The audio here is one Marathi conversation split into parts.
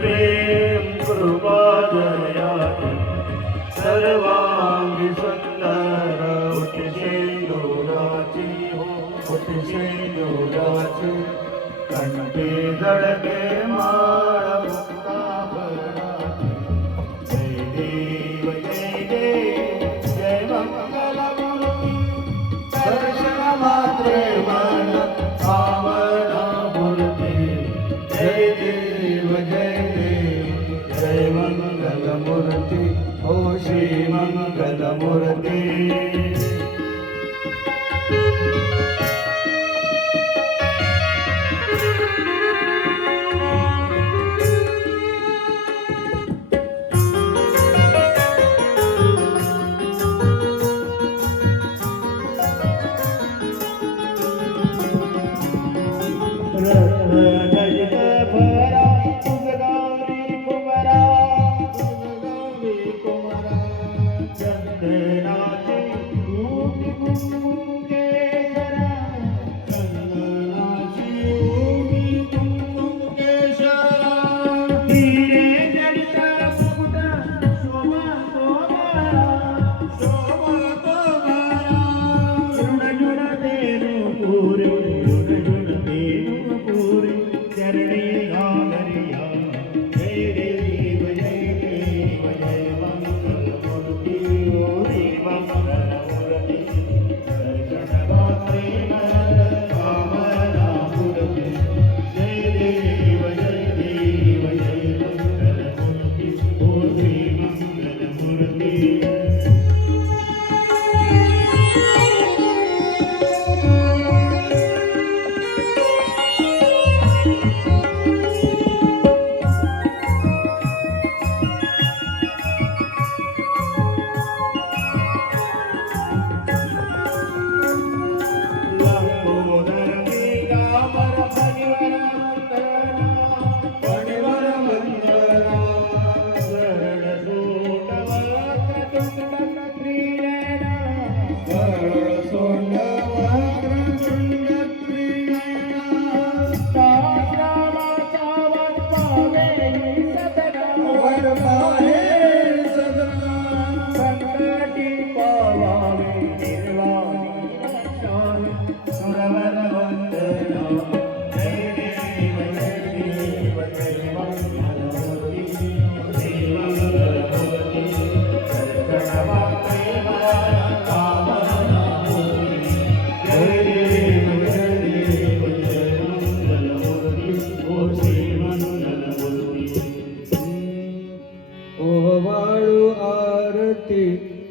प्रेम कृपा दया सर्वांगी सुंदर उठशेंदुराची उठशेंदुराची कंठी जळके माळ मुक्ताभरणाची जय देव जय मंगलमूर्ती दर्शन मात्रे मन पावना मूर्ती जय देव जय मंगलमूर्ती ओ श्री मंगलमूर्ती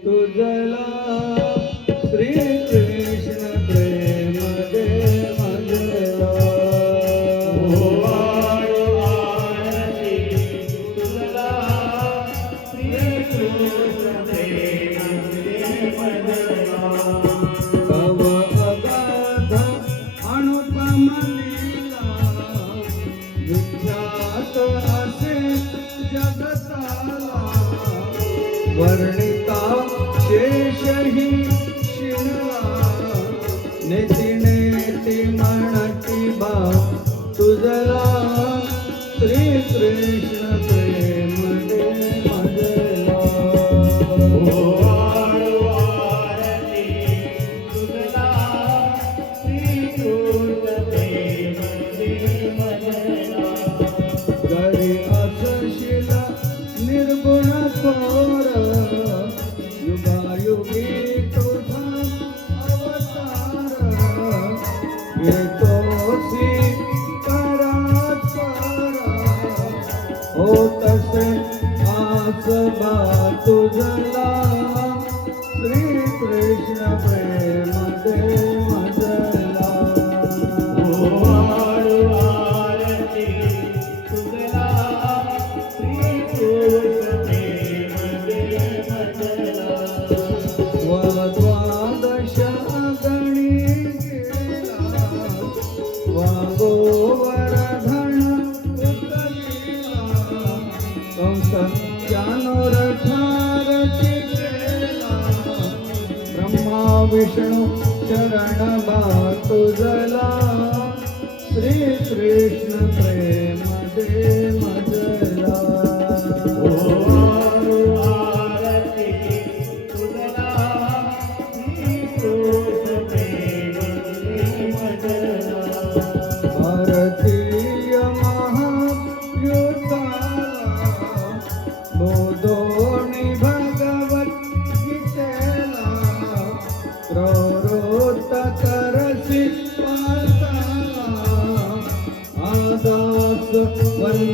तुझला श्री कृष्ण प्रेम दे मजला आरती तुझला श्री कृष्ण प्रेम दे मजला तव अगाध अनुपम लीला विख्यात असे जगताला वर्णिता शेषही शिणला नेती नेती म्हणती बा तुझला श्री कृष्ण प्रेम दे मजला आरती तुझला श्री कृष्ण प्रेम दे मजला गरी असशील निर्गुण थोर युगायुगी तुझा अवतार येतोसी परात्पर हो तसे आस बा तुझला श्री कृष्ण प्रेम दे मजला आरती तुझला श्री कृष्ण प्रेम दे मजला द्वादश गणी गेला वागोवरधन उतरिला कंस चानोरठार चिकेला ब्रह्मा विष्णू शरण बा तुझला श्री कृष्ण प्रेम दे मजला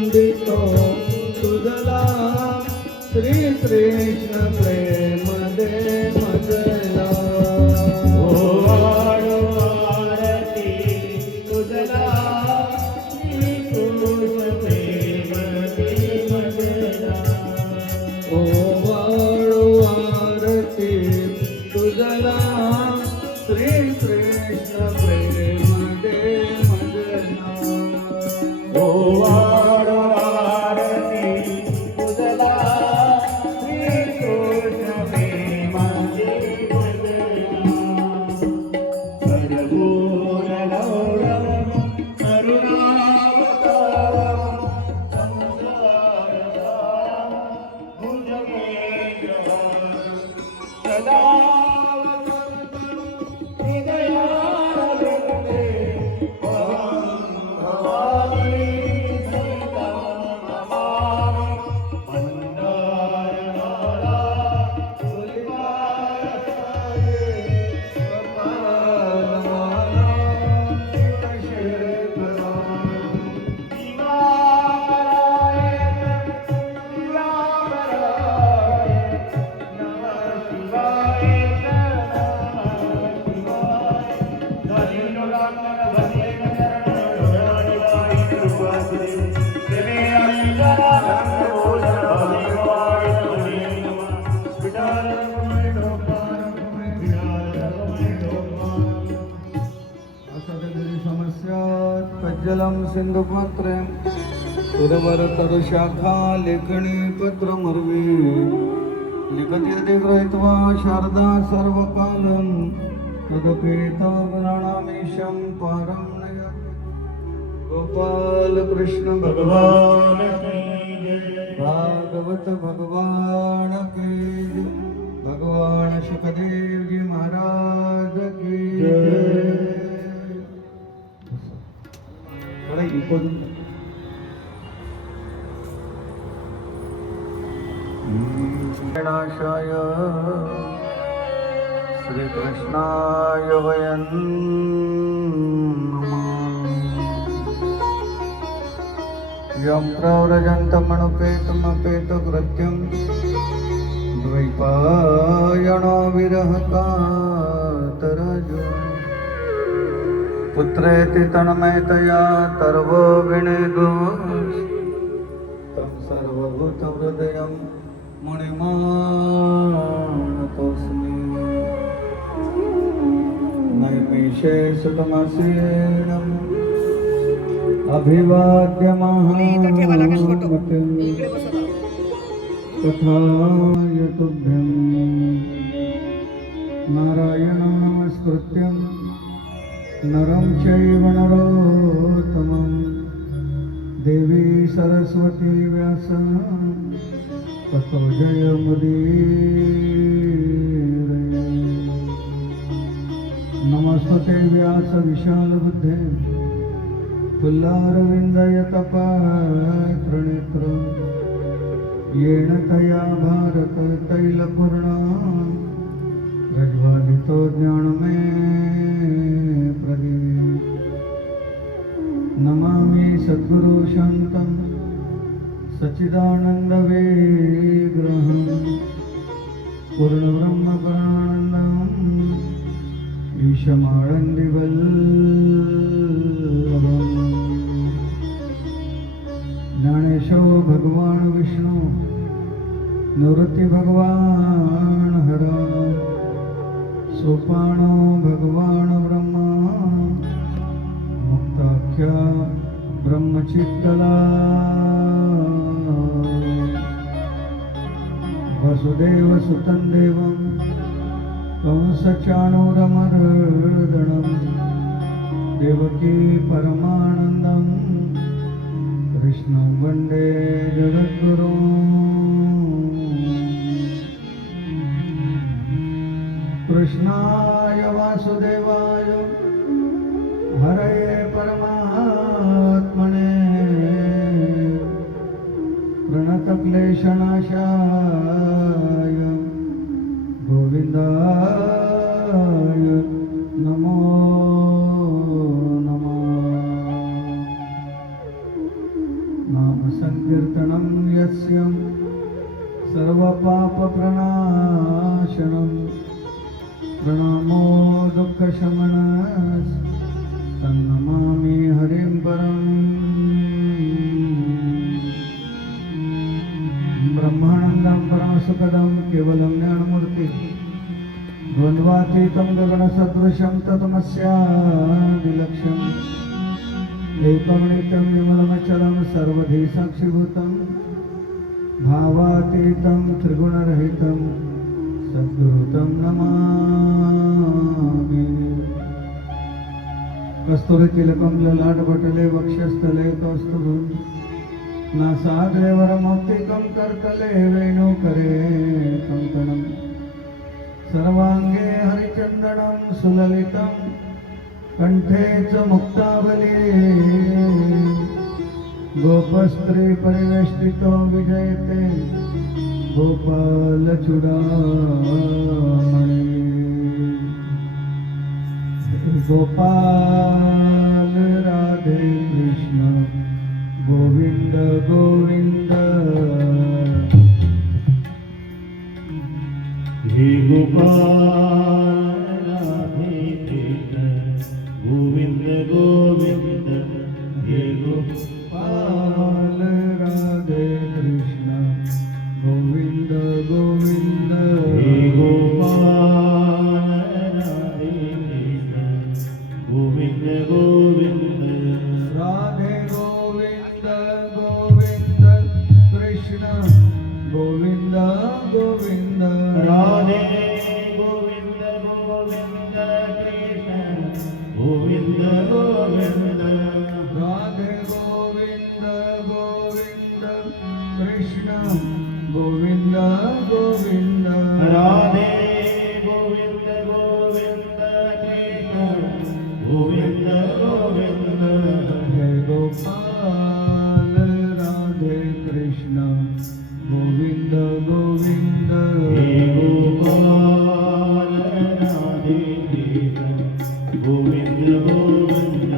वंदितो तुझला श्री कृष्ण प्रेम दे मजला ओवाळो आरती तुझला श्री कृष्ण प्रेम दे मजला ओवाळो आरती तुझला श्री कृष्ण प्रेम दे मजला ओवाळो आरती तुझला श्री कृष्ण प्रेम दे मजला भूर गौरवं करुणावतारं संसारसारं भुजगेन्द्रहारं सदा वसन्तं हृदयारविन्दे अहं भवानी सीतां नमामि मन्दारमाला फुलवासाये कपालमाला शिरशेखरा असदगिरी समस्यात् कज्जलं सिन्धुपात्रं सुरवरतरुशाखा लेखनी पत्रमर्वी लिखति यदि गृहीत्वा शारदा सर्वकालं तदपि तव गुणानामीशं पारं नयत् गोपाल कृष्ण भगवान भागवत भगवान की जय। भगवान सुखदेव जी महाराज की जय। थोड़ा इको दो। नाशाय श्रीकृष्णाय वयं नमः। यं प्रव्रजन्तमनुपेतमपेतकृत्यं द्वैपायनो विरहकातरजो पुत्रेति तन्मयतया तर्वो विनेदोष तं सर्वभूतहृदयं मुनिमानतोऽस्मि नैमिषे सुतमसेनं अभिवाद्य महामतिं तथाय तुभ्यं नारायणं नमस्कृत्यं नरं चैव नरोत्तमं देवी सरस्वती व्यासं ततो जयमुदीरये। नमस्ते व्यास विशालबुद्धे पुल्लारविन्दयतपात्रनेत्रं येन तया भारत तैलपूर्णा प्रज्वालितो ज्ञानमय प्रदीप नमामि सद्गुरु शान्तं सच्चिदानन्दविग्रहं पूर्णब्रह्मपरानन्दम् ईशमानन्दिवल्लभम् ज्ञानेशो भगवान् विष्णु निवृत्ति भगवान् हर सोपानो भगवान् ब्रह्मा मुक्ताख्या ब्रह्मचित्तला वसुदेव सुतं देवं कंसचाणूरमर्दनं देवकी परमानन्दं कृष्णं वन्दे जगद्गुरुं। कृष्णाय वासुदेवाय हरये परमात्मने प्रणतक्लेशनाशाय गोविन्दाय नमो नमः। नाम संकीर्तनं यस्य सर्वपापप्रणाशनं प्रणामो दुःखशमनः तन्नमामि हरिं परम् ब्रह्मानन्दं परमसुखदं केवलं ज्ञानमूर्ति द्वन्द्वातीतं गगनसदृशं तत्तमस्यादिलक्ष्यम् एकं नित्यं विमलमचलं सर्वधी साक्षिभूतं भावातीतं त्रिगुणरहितं सद्गुरुतं नमामि कस्तूरितिलकं ललाटपटले वक्षस्थले कौस्तुभं नासाग्रेवरमौक्तिकं करतले वेणुकरे कङ्कणम् सर्वांगे हरिचन्दनं सुललितं कंठे च मुक्तावली गोपस्त्री परिवेष्टितो विजयते गोपालचूडामणि गोपाल राधे कृष्ण गोविंद गोविंद हे गोपाल राधे कृष्ण गोविंद गोविंद हे गोपाल राधे कृष्ण गोविंद गोविंद हे गोपाल राधे कृष्ण गोविंद गोविंद राधे गोविंद गोविंद कृष्ण गोविंद गोविंद राधे गोविंद गोविंद कृष्ण गोविंद गोविंद राधे गोविंद गोविंद कृष्ण गोविंद गोविंद राधे गोविंद गोविंद कृष्ण गोविंद गोविंद हे गोपाल राधे कृष्ण गोविंद गोविंद हे गोपाल राधे कृष्ण गोविंद गोविंद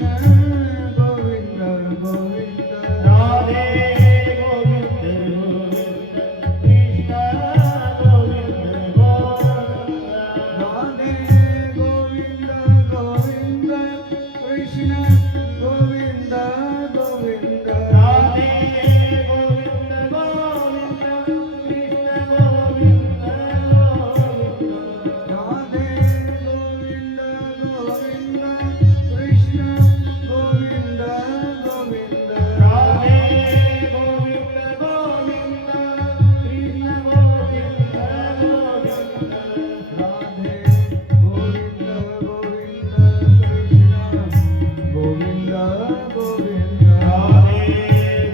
गोविंद गोविंद राधे गोविंद गोविंद कृष्ण गोविंद गोविंद राधे गोविंद गोविंद कृष्ण गोविंद गोविंद राधे गोविंद गोविंद कृष्ण गोविंद गोविंद राधे गोविंद गोविंद कृष्ण गोविंद गोविंद राधे गोविंद गोविंद कृष्ण गोविंद गोविंद राधे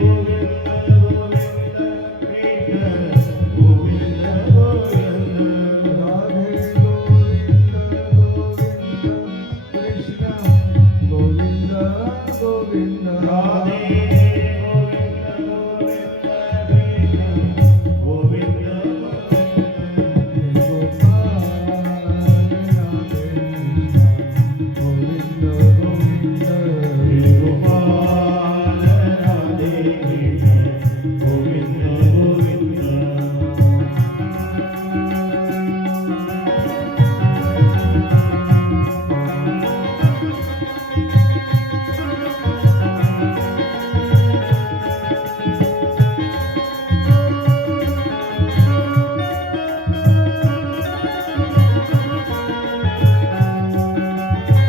गोविंद गोविंद कृष्ण गोविंद गोविंद राधे गोविंद गोविंद कृष्ण गोविंद गोविंद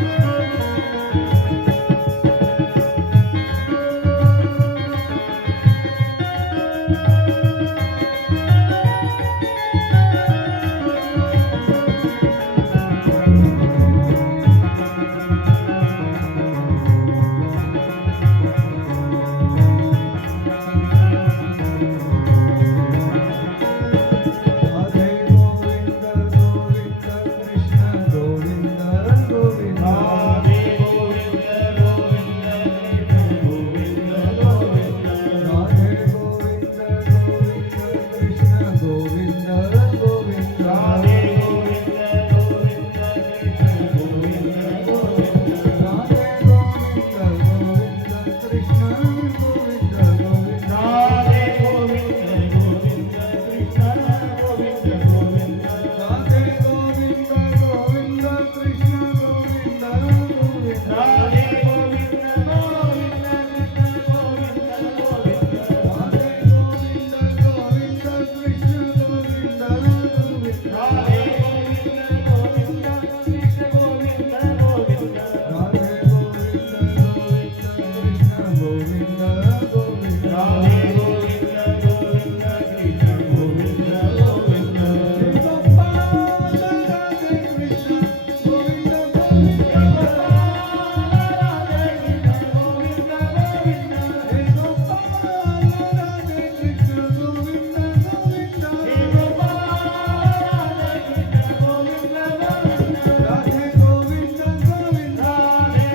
राधे गोविंद गोविंद कृष्ण गोविंद गोविंद राधे गोविंद गोविंद कृष्ण गोविंद गोविंद गोपाल राधे कृष्ण गोविंद गोविंद राधे गोविंद गोविंद कृष्ण गोविंद गोविंद राधे गोविंद गोविंद कृष्ण गोविंद गोविंद राधे गोविंद गोविंद कृष्ण गोविंद गोविंद राधे गोविंद गोविंद कृष्ण गोविंद गोविंद राधे गोविंद गोविंद कृष्ण गोविंद गोविंद राधे गोविंद गोविंद कृष्ण गोविंद गोविंद राधे गोविंद गोविंद कृष्ण गोविंद गोविंद राधे गोविंद गोविंद कृष्ण गोविंद गोविंद राधे गोविंद गोविंद कृष्ण गोविंद गोविंद राधे गोविंद गोविंद कृष्ण गोविंद गोविंद राधे गोविंद गोविंद कृष्ण गोविंद गोविंद राधे गोविंद गोविंद कृष्ण गोविंद गोविंद गोपाल राधे कृष्ण गोविंद गोविंद राधे कृष्ण गोविंद गोविंद हे गोपाल राधे कृष्ण गोविंद गोविंद हे गोपाल राधे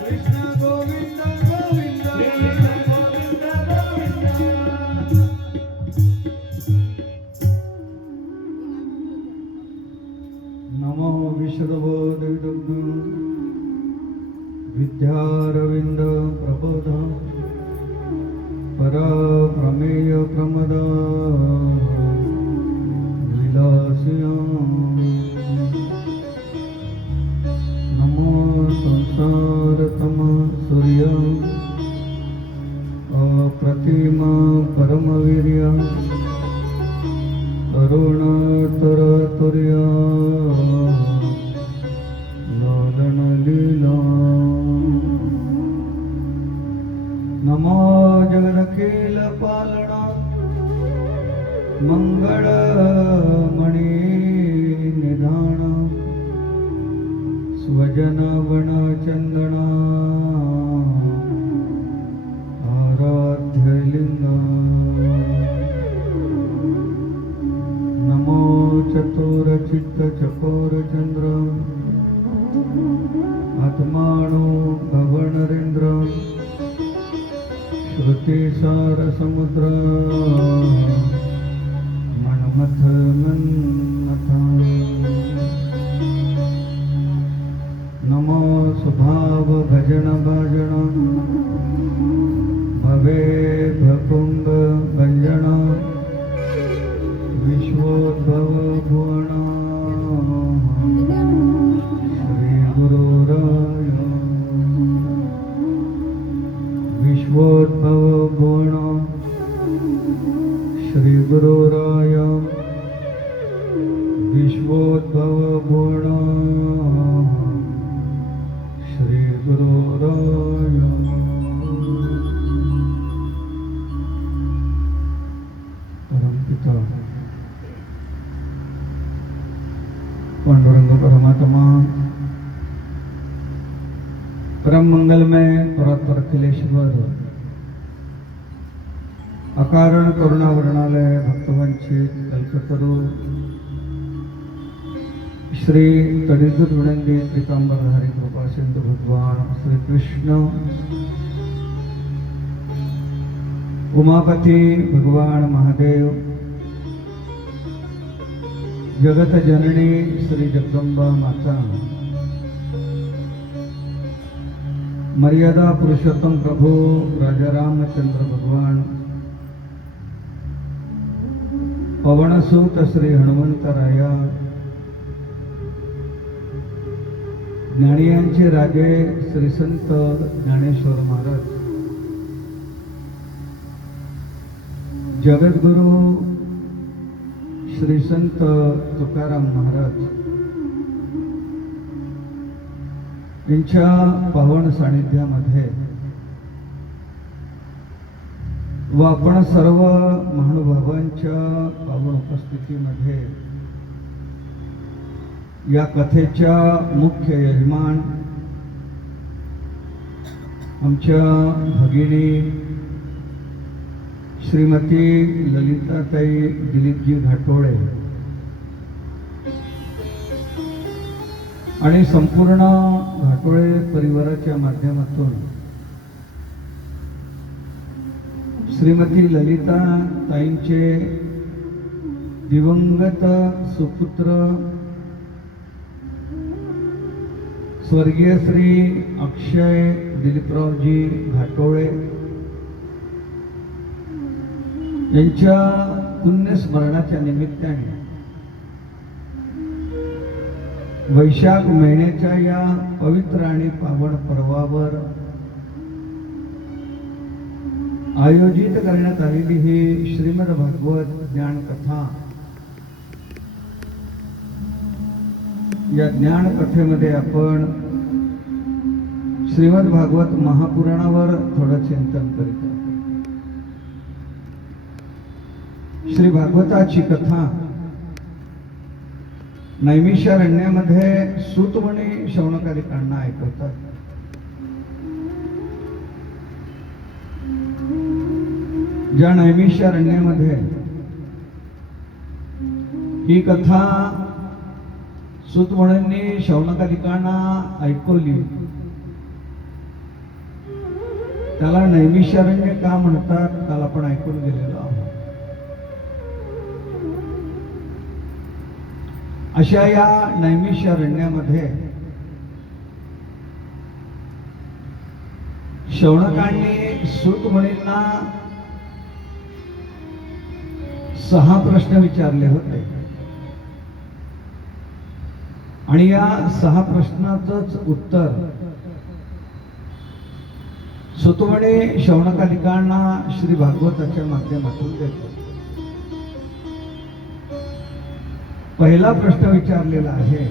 कृष्ण गोविंद गोविंद राधे गोविंद गोविंद राधे गोविंद गोविंद कृष्ण गोविंद गोविंद कृष्ण गोविंद गोविंद नमो विश्वबोधितुभ्य विद्यारविन्द प्रबोध पराप्रमेय प्रमद विलासिया नमो संसारतम सूर्य अप्रतिम परमवीर्य अरुणतरतुर्य लालनलीला नमो जगदखिल पालना मंगळमणि निधान स्वजन वन चंदना आराध्य लिंग नमो चतुर चित्त चकोर चंद्र आत्मानो भवनरेंद्र श्रुतिसार समुद्र मनमथ मन्मथ नमो स्वभाव भजन भाजन भवे भकुंग भंजन विश्वोद्भव भुवन श्री गुरुराय विश्वोद्भव भुवन श्री गुरुराय विश्वोद्भव भुवन श्री गुरुराय परमपिता पांडुरंग परमात्मा परम मंगलमय परात्पर अखिलेश्वर अकारण करुणा वर्णालय भक्तवंचित कल्पतरू श्री तडिजूर विडंगी पीतांबरधारी कृपा सिंधु भगवान श्री कृष्ण उमापति भगवान महादेव जगत जननी श्री जगदंबा माता मर्यादा पुरुषोत्तम प्रभु राजा रामचंद्र भगवान पवनसूत श्री हनुमंतराया ज्ञानियांचे राजे श्री संत ज्ञानेश्वर महाराज जगद्गुरु श्री संत तुकाराम महाराज यांच्या पावन सानिध्यामध्ये व आपण सर्व महानुभावांच्या पावन उपस्थितीमध्ये या कथेच्या मुख्य यजमान आमच्या भगिनी श्रीमती ललिताताई दिलीपजी घाटोळे आणि संपूर्ण घाटोळे परिवाराच्या माध्यमातून श्रीमती ललिता ताईंचे दिवंगत सुपुत्र स्वर्गीय श्री अक्षय दिलीपरावजी घाटोळे यांच्या पुण्यस्मरणाच्या निमित्ताने वैशाख महिन्याच्या या पवित्र आणि पावन पर्वावर आयोजित करण्यात आलेली ही श्रीमद भागवत ज्ञान कथा या ज्ञान कथेमध्ये आपण श्रीमद भागवत महापुराणावर थोडं चिंतन करीत आहोत. श्री भागवताची कथा नैमिषारण्यामध्ये सूतमुनी शौनकादिकांना ऐकवतात. ज्या नैमिषारण्यामध्ये ही कथा सूतमुनींनी शौनकादिकांना ऐकवली त्याला नैमिषारण्य का म्हणतात त्याला आपण ऐकून गेलेलो आहोत. अशा या नैमिषारण्यामध्ये शौनकांनी सूतमुनींना 6 प्रश्न विचारले होते आणि या 6 प्रश्नाचंच उत्तर सूतमुनी शौनकादिकांना श्री भागवताच्या माध्यमातून देतात. पहिला प्रश्न विचारलेला आहे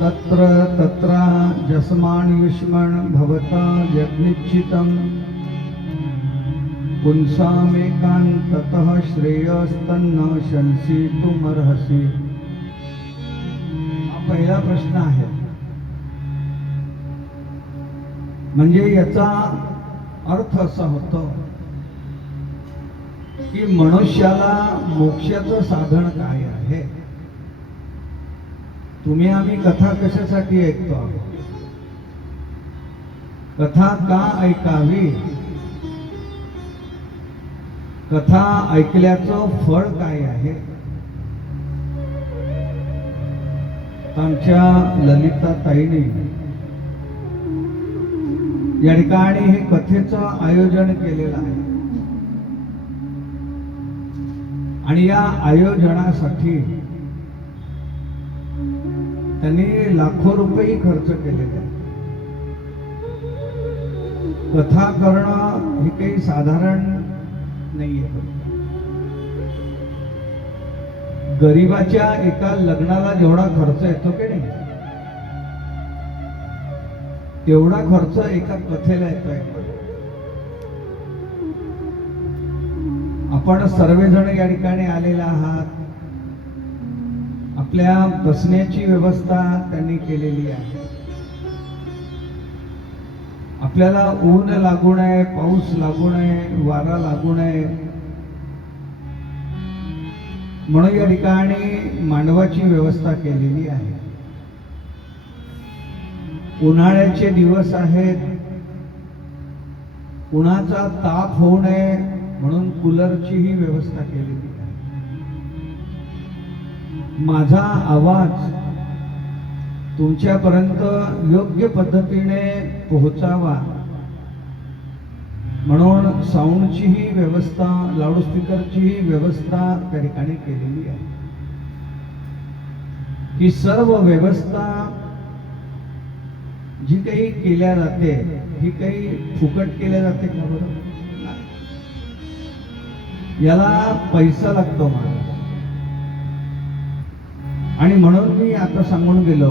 तत्र तत्रा जस्मान युष्मण भवता यज्ञिच्छितम पुंसामेकांततः श्रेयस्तन्न शंसितुमर्हसि. हा पहिला प्रश्न आहे. म्हणजे याचा अर्थ असा होतो की मनुष्याला मोक्षाचं साधन काय आहे. तुम्ही आम्ही कथा कशासाठी ऐकतो आहोत. कथा का ऐकावी. कथा ऐकल्याचं फळ काय आहे. आमच्या ललिता ताईने या ठिकाणी हे कथेचं आयोजन केलेलं आहे आणि या आयोजनासाठी त्यांनी लाखो रुपये खर्च केलेले आहे. कथा करणं हे काही साधारण नाहीये. गरीबाच्या एका लग्नाला जेवढा खर्च येतो की नाही तेवढा खर्च एका कथेला येतोय. आपण सर्वजण या ठिकाणी आलेला आहात. आपल्या बसण्याची व्यवस्था त्यांनी केलेली आहे. आपल्याला ऊन लागू नये, पाऊस लागू नये, वारा लागू नये म्हणून या ठिकाणी मांडवाची व्यवस्था केलेली आहे. उन्हाळ्याचे दिवस आहेत, उन्हाचा ताप होऊ नये म्हणून कूलरचीही व्यवस्था केलेली आहे. माझा आवाज तुमच्यापर्यंत योग्य पद्धतीने पोहोचावा म्हणून साऊंडचीही व्यवस्था, लाऊडस्पीकरचीही व्यवस्था त्या ठिकाणी केलेली आहे. ही सर्व व्यवस्था जी काही केल्या जाते ही काही फुकट केल्या जाते का बरं? याला पैसा लागतो मला. आणि म्हणून मी आता सांगून गेलो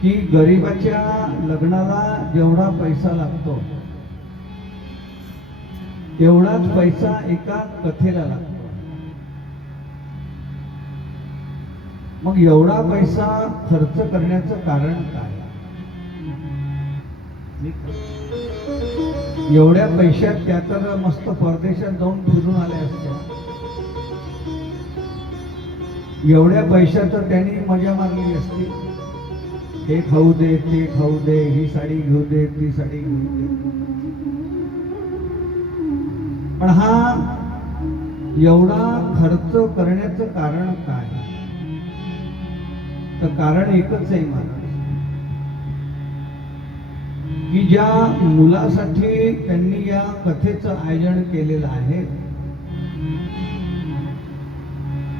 की गरिबाच्या लग्नाला जेवढा पैसा लागतो तेवढाच पैसा एका कथेला लागतो. मग एवढा पैसा खर्च करण्याचं कारण काय? एवढ्या पैशात त्या तर मस्त परदेशात जाऊन फिरून आले असते. एवढ्या पैशात तर त्यांनी मजा मारली असती. हे खाऊ दे, ते खाऊ दे, ही साडी घेऊ दे, ती साडी घेऊ दे. पण हा एवढा खर्च करण्याचं कारण काय? तर कारण एकच आहे महाराज, की ज्या मुलासाठी त्यांनी या कथेचं आयोजन केलेलं आहे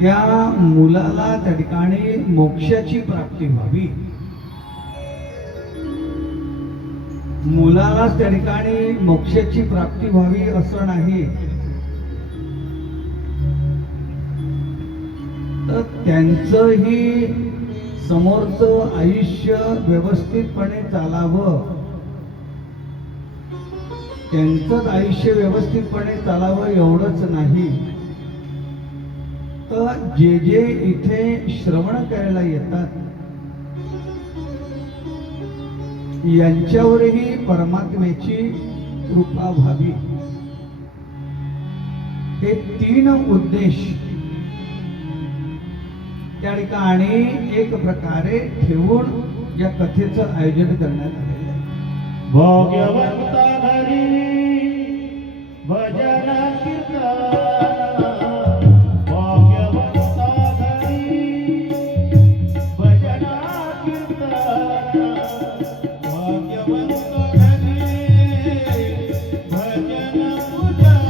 त्या मुलाला त्या ठिकाणी मोक्षाची प्राप्ती व्हावी. मुलालाच त्या ठिकाणी मोक्षाची प्राप्ती व्हावी असं नाही, तर त्यांचंही समोरचं आयुष्य व्यवस्थितपणे चालावं, त्यांचंच आयुष्य व्यवस्थितपणे चालावं एवढंच नाही, तर जे जे इथे श्रवण करायला येतात यांच्यावरही परमात्म्याची कृपा व्हावी. हे तीन उद्देश त्या ठिकाणी एक प्रकारे ठेवून या कथेचं आयोजन करण्यात आलेलं आहे. भाग्यवंता घरी भजन कीर्तन, भाग्यवंता घरी भजन कीर्तन, भाग्यवंता घरी भजन पूजन,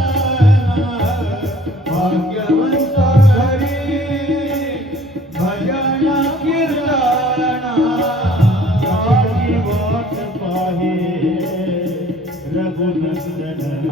भाग्यवंता घरी भजन कीर्तन, माझी वाट पाहे रघुनंदन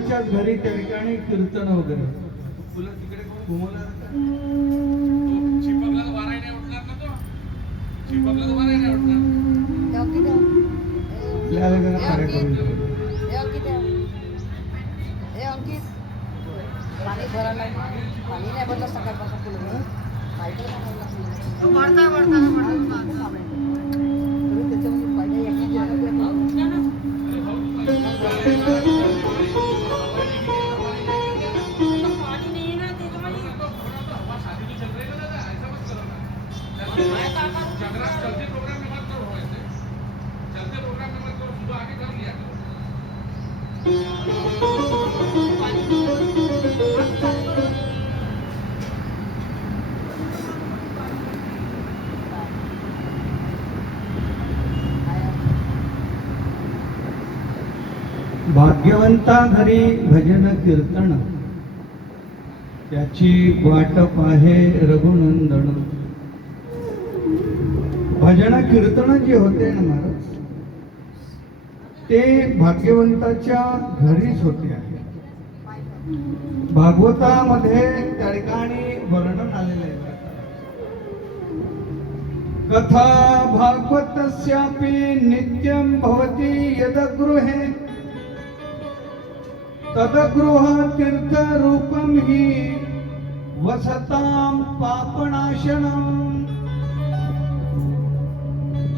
भागवताच्याच घरी त्या ठिकाणी कीर्तन वगैरे. तुला तिकडे कोण घुमवणार का? चिपकला तर वाराही नाही उठणार ना तो. चिपकला तर वाराही नाही उठणार. आपल्याला जरा कार्य करून ठेवलं. पाणी भरायला पाणी नाही भरलं सकाळपासून फुलं त्याच्यामध्ये पाणी शादी तो चल रही है ना दादा, ऐसा मत करो ना. जगरात चलते प्रोग्राम में मत करो ऐसे. चलते प्रोग्राम में मत करो, सुबह आके कर लिया करो. भाग्यवंता घरी भजन कीर्तन त्याची वाटप आहे रघुनंदन. भजन कीर्तन जे होते ना महाराज, ते भाग्यवंताच्या घरीच होते आहे. भागवतामध्ये त्या ठिकाणी वर्णन आलेलं आहे. कथा भागवतस्यापि नित्यं भवति यदगृहे तदगृह तीर्थरूपं हि वसतां पापनाशनम्.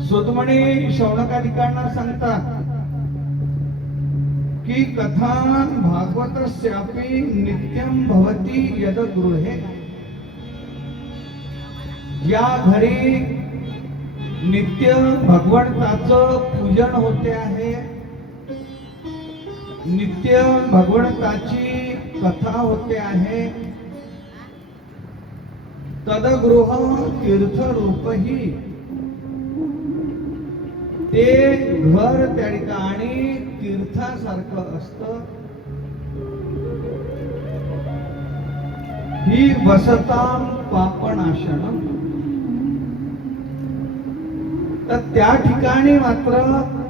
सुतमणी शौनकादिकांना सांगतात की कथा भागवतस्यापि नित्यं भवति यदगृहे. ज्या घरी नित्य भगवंताचं पूजन होते आहे, नित्य भगवंताची कथा होते आहे, तदगृह तीर्थरूपही. ते घर त्या ठिकाणी तीर्थासारखं असतं. ही वसतां पापनाशनम. तर त्या ठिकाणी मात्र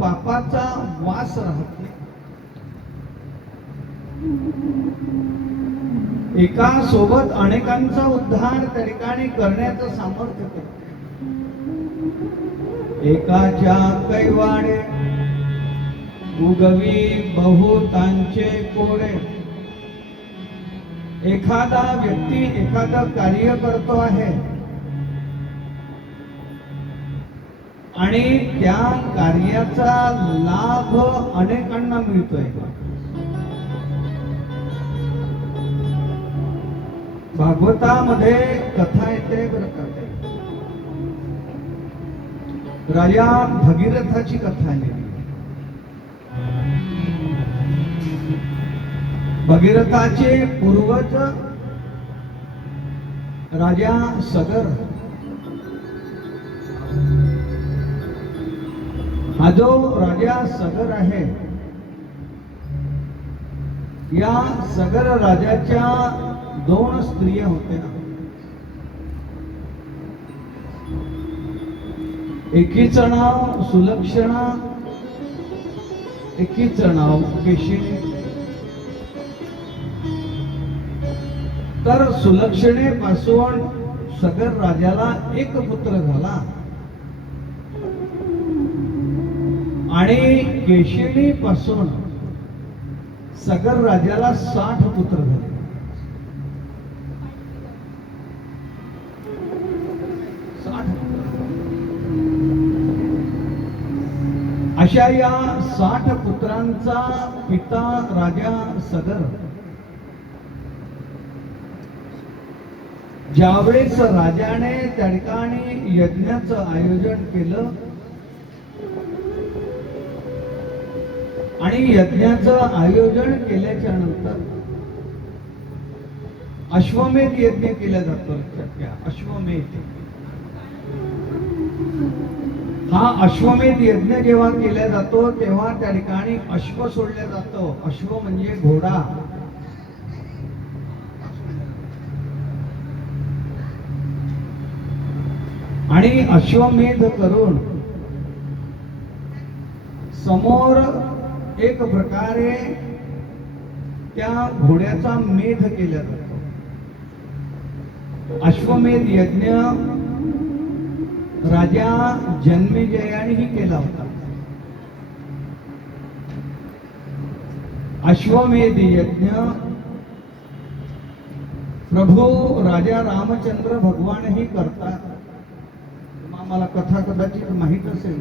पापाचा वास राहत नाही. एका सोबत अनेकांचा उद्धार त्या ठिकाणी करण्याचं सामर्थ्य करते. एकाच्या कैवाडे उगवी बहुतांचे कोडे. एखादा व्यक्ती एखादं कार्य करतो आहे आणि त्या कार्याचा लाभ अनेकांना मिळतोय. भागवतामध्ये कथा येते बरं का. राजा भगीरथाची कथा आहे. भगीरथाचे पूर्वज राजा सगर. हा जो राजा सगर आहे, या सगर राजाच्या 2 स्त्रिया होत्या. एकीचं नाव सुलक्षणा, एकीचं नाव केशिनी. तर सुलक्षणेपासून सगर राजाला एक पुत्र झाला आणि केशिनी पासून सगर राजाला 60 पुत्र झाले. अशा या 60 पुत्रांचा पिता राजा सगर ज्यावेळेस राजाने त्या ठिकाणी यज्ञाचं आयोजन केलं आणि यज्ञाचं आयोजन केल्याच्या नंतर अश्वमेध यज्ञ केला जातो. लक्षात घ्या, अश्वमेध. हा अश्वमेध यज्ञ जेव्हा केला जातो तेव्हा त्या ठिकाणी अश्व सोडलं जातं. अश्व म्हणजे घोडा. आणि अश्वमेध करून समोर एक प्रकारे त्या घोड्याचा मेध केला जातो. अश्वमेध यज्ञ राजा जन्मेजयानेही केला होता. अश्वमेध यज्ञ प्रभू राजा रामचंद्र भगवानही करतात. आम्हाला कथा कदाचित माहित असेल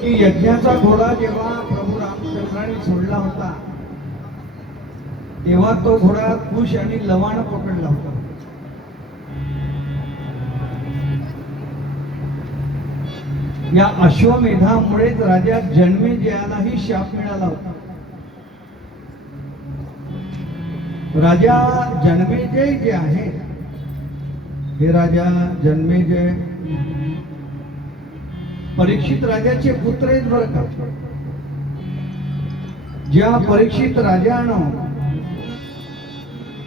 की यज्ञाचा घोडा जेव्हा प्रभू रामचंद्राने सोडला होता तेव्हा तो घोडा कुश आणि लवाण पकडला होता. या अश्वमेधामुळेच राजा जन्मेजयालाही शाप मिळाला होता. राजा जन्मेजय जे आहे हे राजा जन्मेजय परीक्षित राजाचे पुत्र आहेत बरं का. ज्या परीक्षित राजानं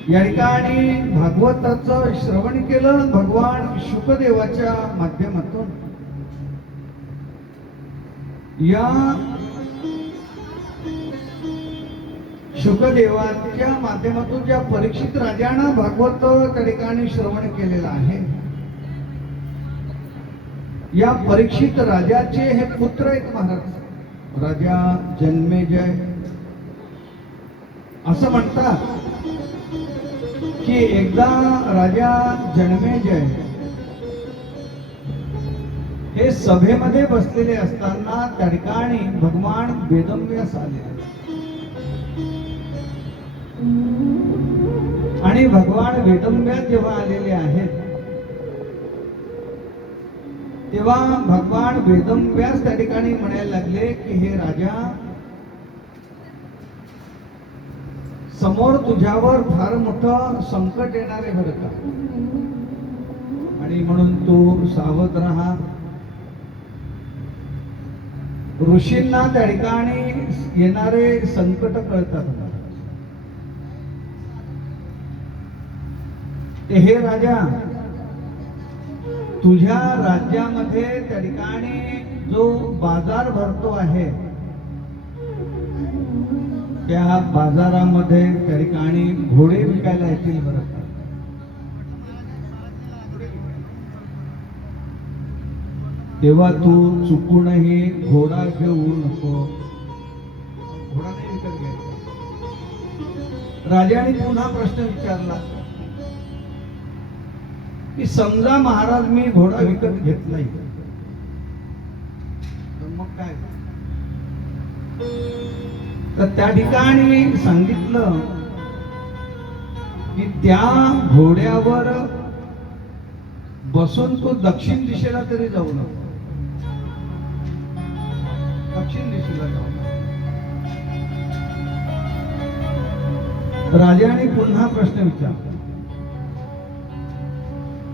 या ठिकाणी भागवताचं श्रवण केलं भगवान शुकदेवाच्या माध्यमातून, या शुकदेवाच्या माध्यमातून ज्या परीक्षित राजानं भागवत त्या ठिकाणी श्रवण केलेलं आहे, या परीक्षित राजाचे हे पुत्र आहेत महाराज राजा जन्मेजय. असं म्हणतात की एकदा राजा जन्मेजय हे सभेमध्ये बसलेले असताना त्या ठिकाणी भगवान वेदव्यास आले आणि भगवान वेदव्यास जेव्हा आलेले आहेत तेव्हा भगवान वेदव्यास त्या ठिकाणी म्हणायला लागले की हे राजा, समोर तुझ्यावर फार मोठं संकट येणार आहे बरं का, आणि म्हणून तू सावध राहा. ऋषींना त्या ठिकाणी येणारे संकट कळतात. ते हे राजा, तुझ्या राज्यामध्ये त्या ठिकाणी जो बाजार भरतो आहे त्या बाजारामध्ये त्या ठिकाणी घोडे विकायला येतील बरं का. तेव्हा तू चुकूनही घोडा घेऊ नको. घोडा नाही विकत घ्यायचा. राजाने पुन्हा प्रश्न विचारला की समजा महाराज मी घोडा विकत घेतलाय तर मग काय. तर त्या ठिकाणी सांगितलं की त्या घोड्यावर बसून तू दक्षिण दिशेला तरी जाऊ नको. दक्षिण दिशेला जाऊ नको. राजाने पुन्हा प्रश्न विचारला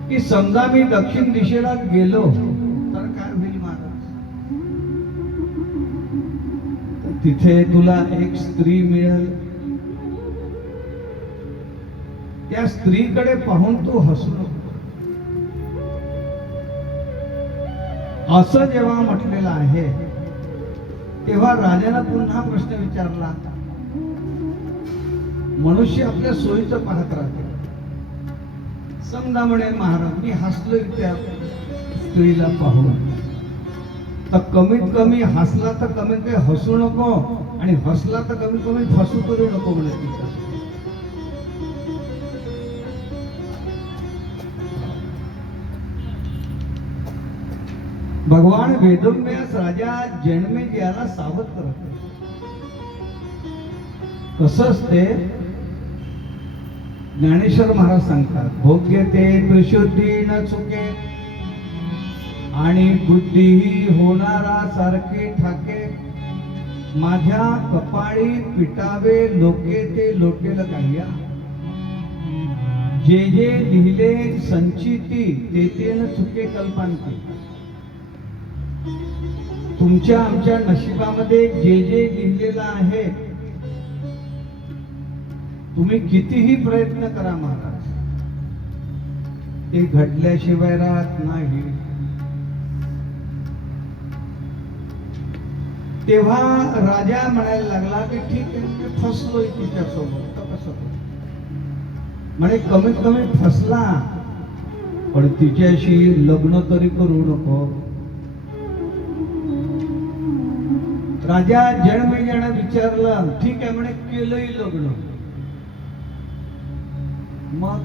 की समजा मी दक्षिण दिशेला गेलो तर काय होईल महाराज. तर तिथे तुला एक स्त्री मिळेल. त्या स्त्रीकडे पाहून तू हसू नको. असं जेव्हा म्हटलेलं आहे तेव्हा राजाने पुन्हा प्रश्न विचारला. मनुष्य आपल्या सोयीचं पाहत राहते. समजा म्हणे महाराज मी हसलोय त्या स्त्रीला पाहून, तर कमीत कमी हसला तर कमीत कमी हसू नको, आणि हसला तर कमीत कमी फसू तरी नको म्हणे तिचा. भगवान वेदव्यास राजा जन्मेजयाला सावध करत. कसं असते ज्ञानेश्वर महाराज सांगतात, भोग्य ते त्रिशुद्धी न चुके आणि बुद्धीही होणारा सारखे ठाके. माझ्या कपाळी पिटावे लोके ते लोटेल काह्या. जे जे लिहिले संचिती ते ते न चुके कल्पांती. तुमच्या आमच्या नशिबामध्ये जे जे लिहिलेलं आहे तुम्ही कितीही प्रयत्न करा महाराज, ते घडल्याशिवाय राहत नाही. तेव्हा राजा म्हणायला लागला की ठीक आहे मी फसलोय तिच्यासोबत तर कसं करू? म्हणे कमीत कमी फसला पण तिच्याशी लग्न तरी करू नको. राजा जनमेजण विचारलं ठीक आहे म्हणे केलंही लग्न. मग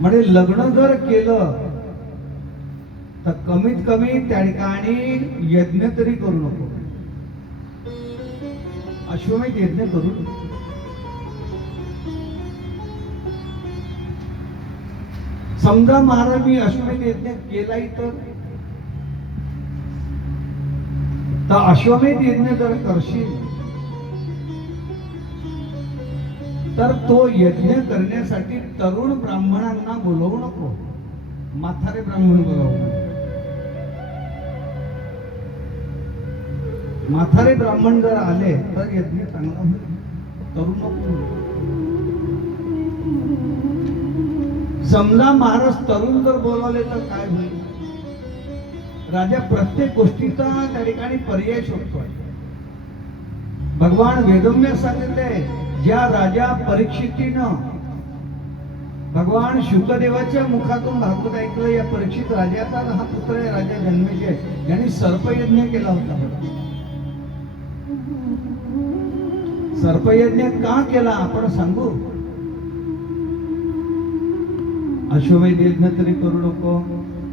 म्हणे लग्न जर केलं तर कमीत कमी त्या ठिकाणी यज्ञ तरी करू नको. अश्वमेध यज्ञ करू नको. समजा महाराज मी अश्वमेध यज्ञ केलाही तर अश्वमेध यज्ञ जर करशील तर तो यज्ञ करण्यासाठी तरुण ब्राह्मणांना बोलवू नको, म्हातारे ब्राह्मण बोलवू नको. म्हातारे ब्राह्मण जर आले तर यज्ञ चांगला होईल, तरुण नको. समजा महाराज तरुण जर बोलवले तर काय होईल? राजा प्रत्येक गोष्टीचा त्या ठिकाणी पर्याय शोधतोय. भगवान वेदव्यास सांगितले ज्या राजा परीक्षितीनं भगवान शुकदेवाच्या मुखातून भागवत ऐकलं, या परीक्षित राजाचा हा पुत्र आहे राजा जन्मेजय, यांनी सर्पयज्ञ केला होता. सर्पयज्ञ का केला आपण सांगू? अश्वमेध यज्ञ तरी करू नको,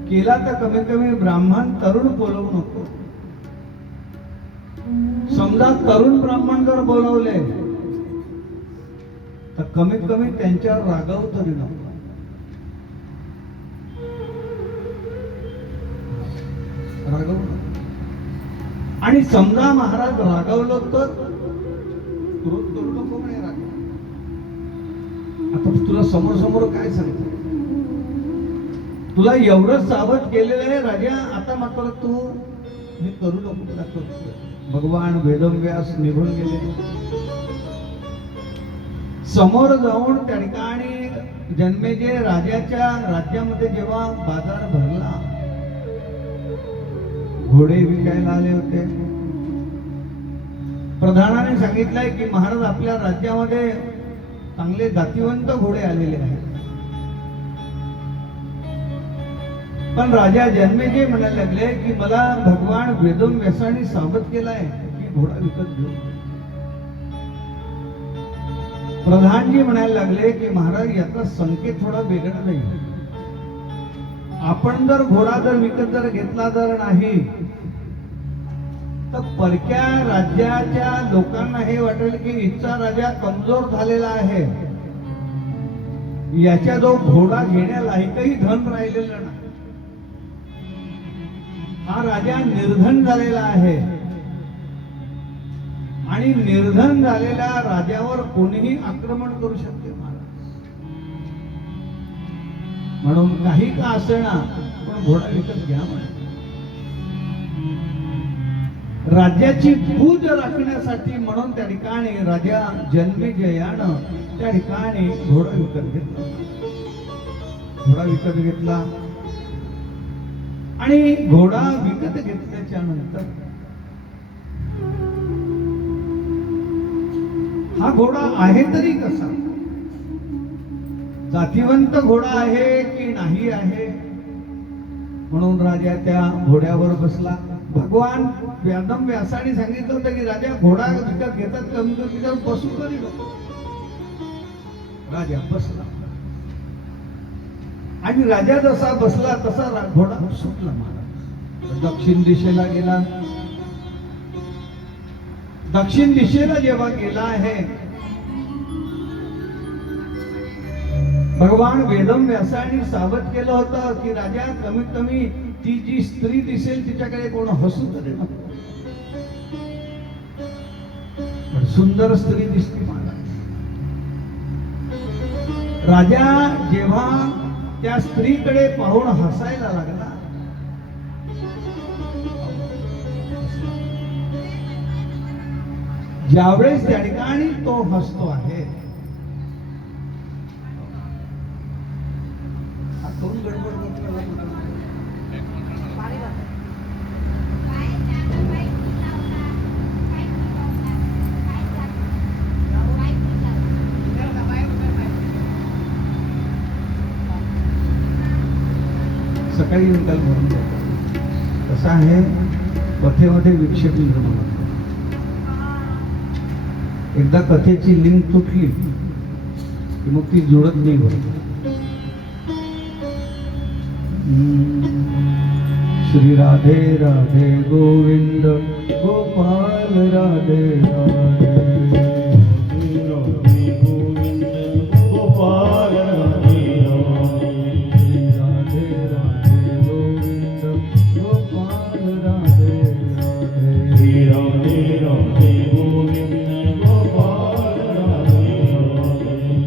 केला तर कमीत कमी ब्राह्मण तरुण बोलवू नको. समजा तरुण ब्राह्मण जर बोलवले तर कमीत कमी त्यांच्यावर रागावू तरी नको. रागावू नको. आणि समजा महाराज रागावलं तर क्रोध करू नको म्हणे रागा. आता तुला समोर समोर काय सांगतो, तुला एवढं सावध केलेलं आहे राजा, आता मात्र तू हे करू नको तुला करतो. भगवान वेदव्यास निघून गेले. समोर जाऊन त्या ठिकाणी जन्मेजय राजाच्या राज्यामध्ये जेव्हा बाजार भरला, घोडे विकायला आले होते. प्रधानाने सांगितलंय की महाराज आपल्या राज्यामध्ये चांगले जातीवंत घोडे आलेले आहेत. पण राजा जन्मेजय म्हणायला लागले की मला भगवान वेदव्यासाने सावध केलाय की घोडा विकत घेऊ. प्रधानजी म्हणायला लागले की महाराज याचा संकेत थोडा वेगळा नाही. आपण जर घोडा जर विकत जर घेतला जर नाही तर परक्या राज्याच्या लोकांना हे वाटेल की इथचा राजा कमजोर झालेला आहे, याच्या जो घोडा घेण्यालायकही धन राहिलेलं नाही, हा राजा निर्धन झालेला आहे. आणि निर्धन झालेल्या राजावर कोणीही आक्रमण करू शकते महाराज. म्हणून काही का असेना पण घोडा विकत घ्या म्हणे. राज्याची पूज राखण्यासाठी म्हणून त्या ठिकाणी राजा जन्मेजयानं त्या ठिकाणी घोडा विकत घेतला. घोडा विकत घेतला आणि घोडा विकत घेतल्याच्या नंतर हा घोडा आहे तरी कसा, जातीवंत घोडा आहे की नाही आहे. म्हणून राजा त्या घोड्यावर बसला. भगवान व्यासाने सांगितलं होतं की राजा घोडा विकत घेतात कमी कमी त्यावर बसू तरी नको. राजा बसला आणि राजा जसा बसला तसा घोडा सुटला महाराज. दक्षिण दिशेला गेला. दक्षिण दिशेला जेव्हा गेला आहे, भगवान वेदव्यासाने सावध केलं होतं की राजा कमीत कमी ती जी स्त्री दिसेल तिच्याकडे कोण हसू तरी नको. सुंदर स्त्री दिसली महाराज. राजा जेव्हा त्या स्त्रीकडे पाहून हसायला लागला, ज्यावेळेस त्या ठिकाणी तो हसतो आहे, करून गडबड पाणी घाल. सकाळी येऊन त्याला भरून जातात. कसं आहे, कथेमध्ये विक्षेप निर्माण होतो. एकदा कथेची लिंक तुटली की मग ती जुळत नाही होत. श्री राधे राधे गोविंद गोपाल राधे राधे. गोपाल राधे श्री राधे राधे गोविंद गोपाल राधे राधे. राधे राधे गोविंद गोपाल राधे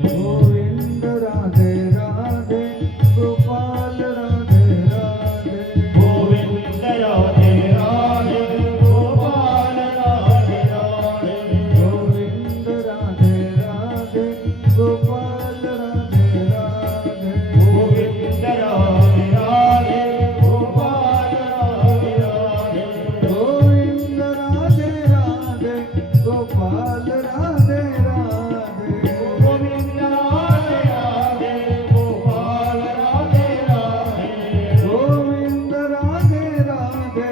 गोविंद राधे राधे गोपाल राधे राधे. गोविंद राधे राधे गोपाल राधे राधे गोविंद राधे राधे गोपाल राधे राधे. गोविंद राधे राधे गोपाल राधे राधे गोविंद राधे राधे गोपाल राधे राधे. गोविंद राधे राधे गोपाल राधे राधे गोविंद राधे राधे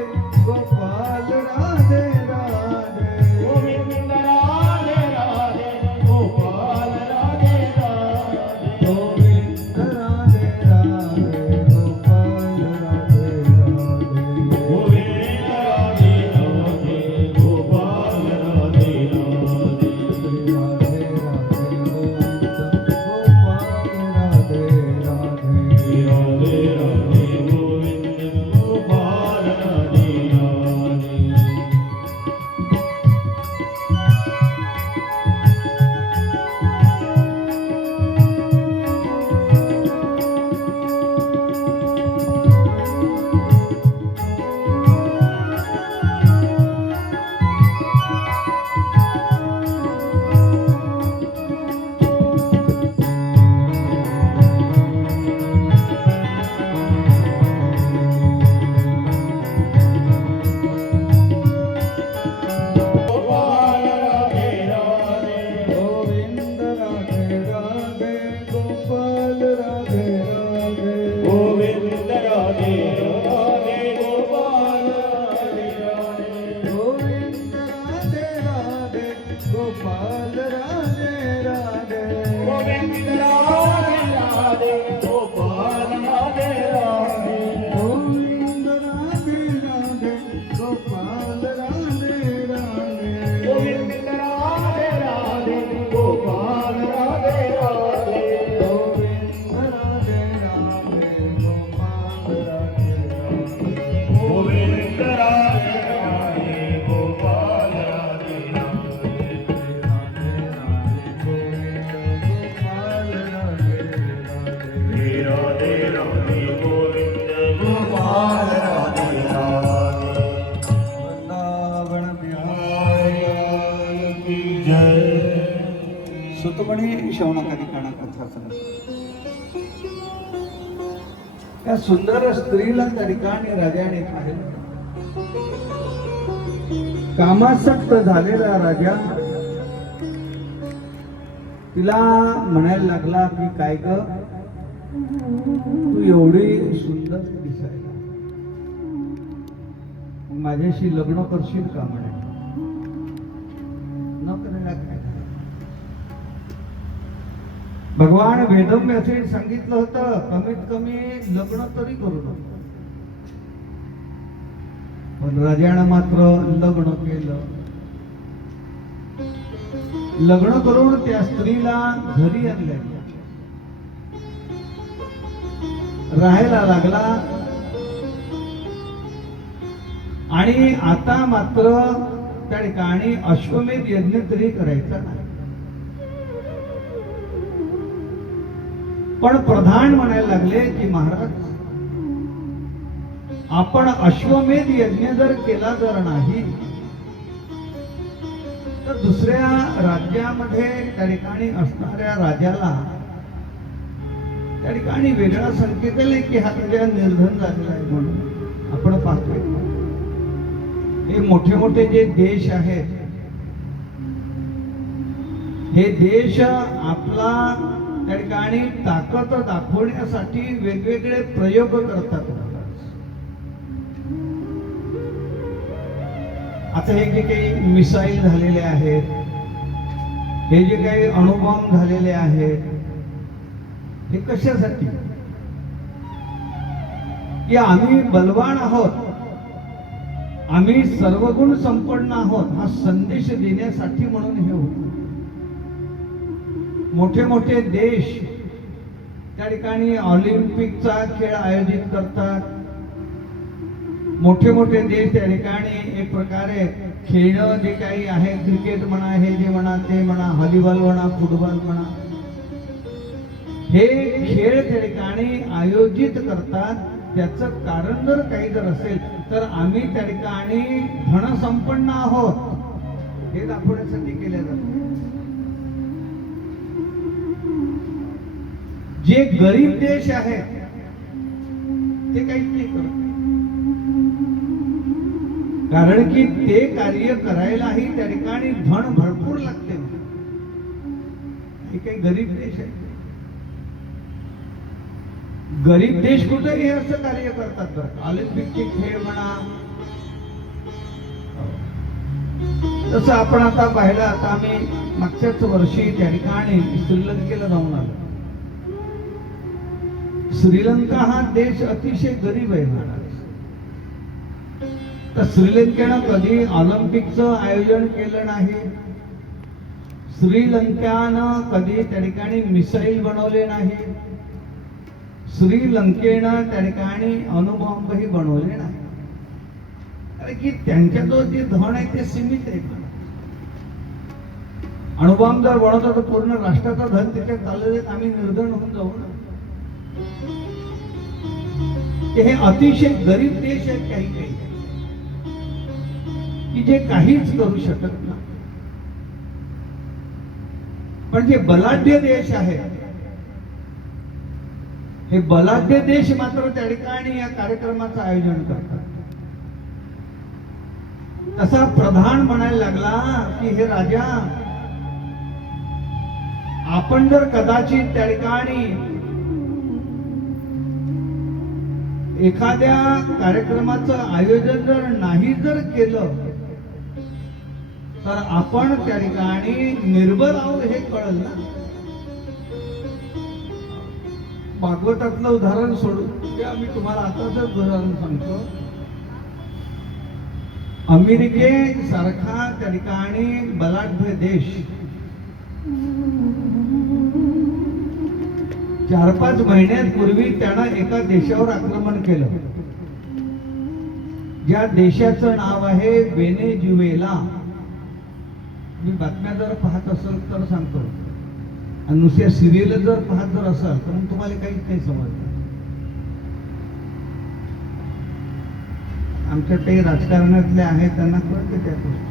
गोपाल राधे राधे. गोविंद राधे राधे गोपाल राधे राधे गोविंद राधे राधे गोपाल राधे राधे. गोविंद राधे राधे गोपाल राधे राधे श्री राधे राधे गोविंद गोपाल राधे राधे. राधे राधे गोविंद गोपाल राधे राधे गोपाल राधे राधे गोविंद राधे राधे गोपाल राधे राधे. गोविंद राधे राधे गोपाल राधे राधे गोविंद राधे राधे गोपाल राधे राधे. गोविंद राधे राधे गोपाल राधे राधे गोविंद राधे राधे गोपाल राधे राधे. गोविंद राधे राधे गोपाल राधे राधे गोविंद राधे राधे गोपाल राधे राधे. गोविंद राधे राधे गोपाल राधे राधे राधे राधे गोविंद गोपाल राधे राधे. राधे राधे गोविंद गोपाल राधे राधे वृंदावन बिहारी की जय सुतमणी शौनकादी काना कथा सांगतात. त्या सुंदर स्त्रीला त्या ठिकाणी राजाने पाहिलं. कामासक्त झालेला राजा तिला म्हणायला लागला की काय ग, तू एवढी सुंदर दिसायला, मग माझ्याशी लग्न करशील का म्हणे. न करायला काय झालं? भगवान वेदव्यासे सांगितलं होतं कमीत कमी लग्न तरी करू नको. पण राजानं मात्र लग्न केलं. लग्न करून त्या स्त्रीला घरी आणल्या, राहायला लागला. आणि आता मात्र त्या ठिकाणी अश्वमेध यज्ञ तरी करायचा नाही. पण प्रधान म्हणायला लागले की महाराज, आपण अश्वमेध यज्ञ जर केला जर नाही तर दुसऱ्या राज्यामध्ये त्या ठिकाणी असणाऱ्या राजाला त्या ठिकाणी वेगळा संकेत आहे की हा तुझ्या निर्धन झालेला आहे म्हणून. आपण पाहतोय हे मोठे मोठे जे देश आहेत, हे देश आपला त्या ठिकाणी ताकद दाखवण्यासाठी वेगवेगळे प्रयोग करतात. आता हे जे काही मिसाईल झालेले आहेत, हे जे काही अणुबॉम्ब झालेले आहेत, हे कशासाठी? की आम्ही बलवान आहोत, आम्ही सर्वगुण संपन्न आहोत हा संदेश देण्यासाठी म्हणून हे होतं. मोठे मोठे देश त्या ठिकाणी ऑलिम्पिकचा खेळ आयोजित करतात. मोठे मोठे देश त्या ठिकाणी एक प्रकारे खेळणं जे काही आहे, क्रिकेट म्हणा, हे जे म्हणा, ते म्हणा, व्हॉलीबॉल म्हणा, फुटबॉल म्हणा, हे खेळ त्या ठिकाणी आयोजित करतात. त्याचं कारण जर काही जर असेल तर आम्ही त्या ठिकाणी धनसंपन्न आहोत हे दाखवण्यासाठी केले जाते. जे गरीब देश आहेत ते काहीच नाही करत, कारण की ते कार्य करायलाही त्या ठिकाणी धन भरपूर लागते. हे काही गरीब देश आहे. गरीब देश कुठेही असं कार्य करतात. बरं, ऑलिम्पिकचे खेळ म्हणा, तसं आपण आता पाहिलं. आता आम्ही मागच्याच वर्षी त्या ठिकाणी श्रीलंकेला जाऊन आलो. श्रीलंका हा देश अतिशय गरीब आहे महाराज. तर श्रीलंकेनं कधी ऑलिम्पिकचं आयोजन केलं नाही. श्रीलंकेनं कधी त्या ठिकाणी मिसाईल बनवले नाही. श्रीलंकेनं त्या ठिकाणी अणुबॉम्बही बनवले नाही. कारण की त्यांच्याजवळ जे धन आहे ते सीमित आहे. अणुबॉम्ब जर बनवतो तर पूर्ण राष्ट्राचं धन त्याच्यात चालले, आम्ही निर्धन होऊन जाऊ ना. हे अतिशय गरीब देश आहेत काही काही, की जे काहीच करू शकत नाही. पण जे बलाढ्य देश आहेत, हे बलाढ्य देश मात्र त्या ठिकाणी या कार्यक्रमाचं आयोजन करतात. तसा प्रधान म्हणायला लागला की हे राजा, आपण जर कदाचित त्या ठिकाणी एखाद्या कार्यक्रमाचं आयोजन जर नाही जर केलं तर आपण त्या ठिकाणी निर्बल आहोत हे कळलं ना. भागवतातलं उदाहरण सोडून ते आम्ही तुम्हाला आताच उदाहरण सांगतो. अमेरिकेसारखा त्या ठिकाणी बलाढ्य देश 4-5 महिन्यांपूर्वी त्यानं एका देशावर आक्रमण केलं. ज्या देशाचं नाव आहे व्हेनेझुएला. मी बातम्या जर पाहत असेल तर सांगतो, आणि नुसत्या सिरियल जर पाहत जर असाल तर मग तुम्हाला काहीच नाही समजतं. आमच्या काही राजकारणातले आहेत त्यांना कळते त्या गोष्टी.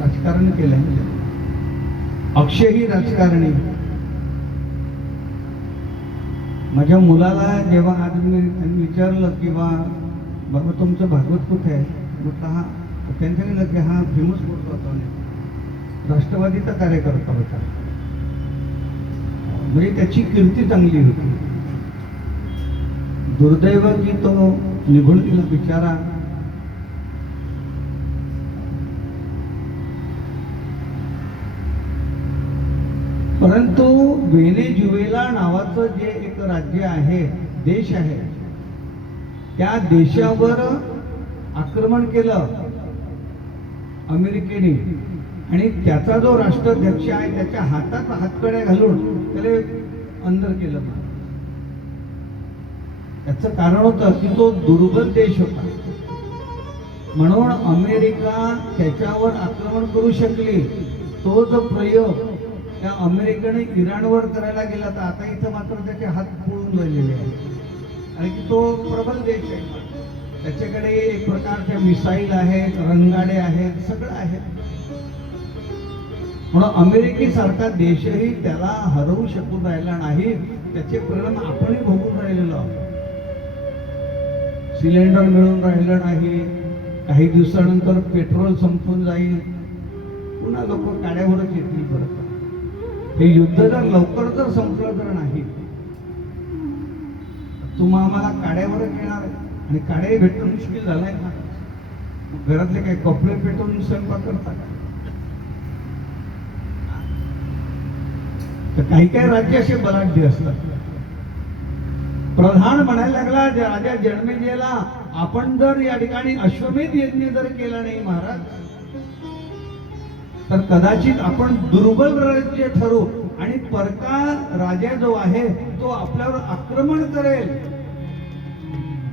राजकारण केलं, अक्षय ही राजकारणी. माझ्या मुलाला जेव्हा आज मी त्यांनी विचारलं की बाबा तुमचं भागवत कुठे आहे, म्हटलं हा. त्यांनी सांगितलं की हा फेमस बोलतो होता, राष्ट्रवादीचा कार्यकर्ता होता, म्हणजे त्याची कीर्ती चांगली होती. दुर्दैव की तो निघून गेला बिचारा. परंतु व्हेनेझुएला नावाचं जे एक राज्य आहे, देश आहे, त्या देशावर आक्रमण केलं अमेरिकेने, आणि त्याचा जो राष्ट्राध्यक्ष आहे त्याच्या हातात हातकड्या घालून त्याला अंदर केलं. त्याचं कारण होतं की तो दुर्बल देश होता, म्हणून अमेरिका त्याच्यावर आक्रमण करू शकली. तो जो प्रयोग त्या अमेरिकेने इराणवर करायला गेला, तर आता इथं मात्र त्याचे हात पळून राहिलेले आहेत. आणि की तो प्रबल देश आहे, त्याच्याकडे एक प्रकारच्या मिसाईल आहेत, रणगाडे आहेत, सगळं आहे. म्हणून अमेरिकेसारखा देशही त्याला हरवू शकून राहिला नाही. त्याचे परिणाम आपणही भोगून राहिलेलो आहोत. सिलेंडर मिळून राहिलं नाही, काही दिवसानंतर पेट्रोल संपून जाईल, पुन्हा लोक काड्यावरच येतील. परत हे युद्ध जर लवकर जर संपलं तर नाही, तुम्हा आम्हाला काड्यावरच येणार आहे, आणि काड्याही भेटणं मुश्किल झालंय ना. घरातले काही कपडे पेटवून स्वयंपाक करतात का? तर काही काही राज्य असे बलाढ्य असतात. प्रधान म्हणायला लागला राजा जनमेजयला, आपण जर या ठिकाणी अश्वमेध यज्ञ जर केला नाही महाराज, तर कदाचित आपण दुर्बल राज्य ठरू आणि परका राजा जो आहे तो आपल्यावर आक्रमण करेल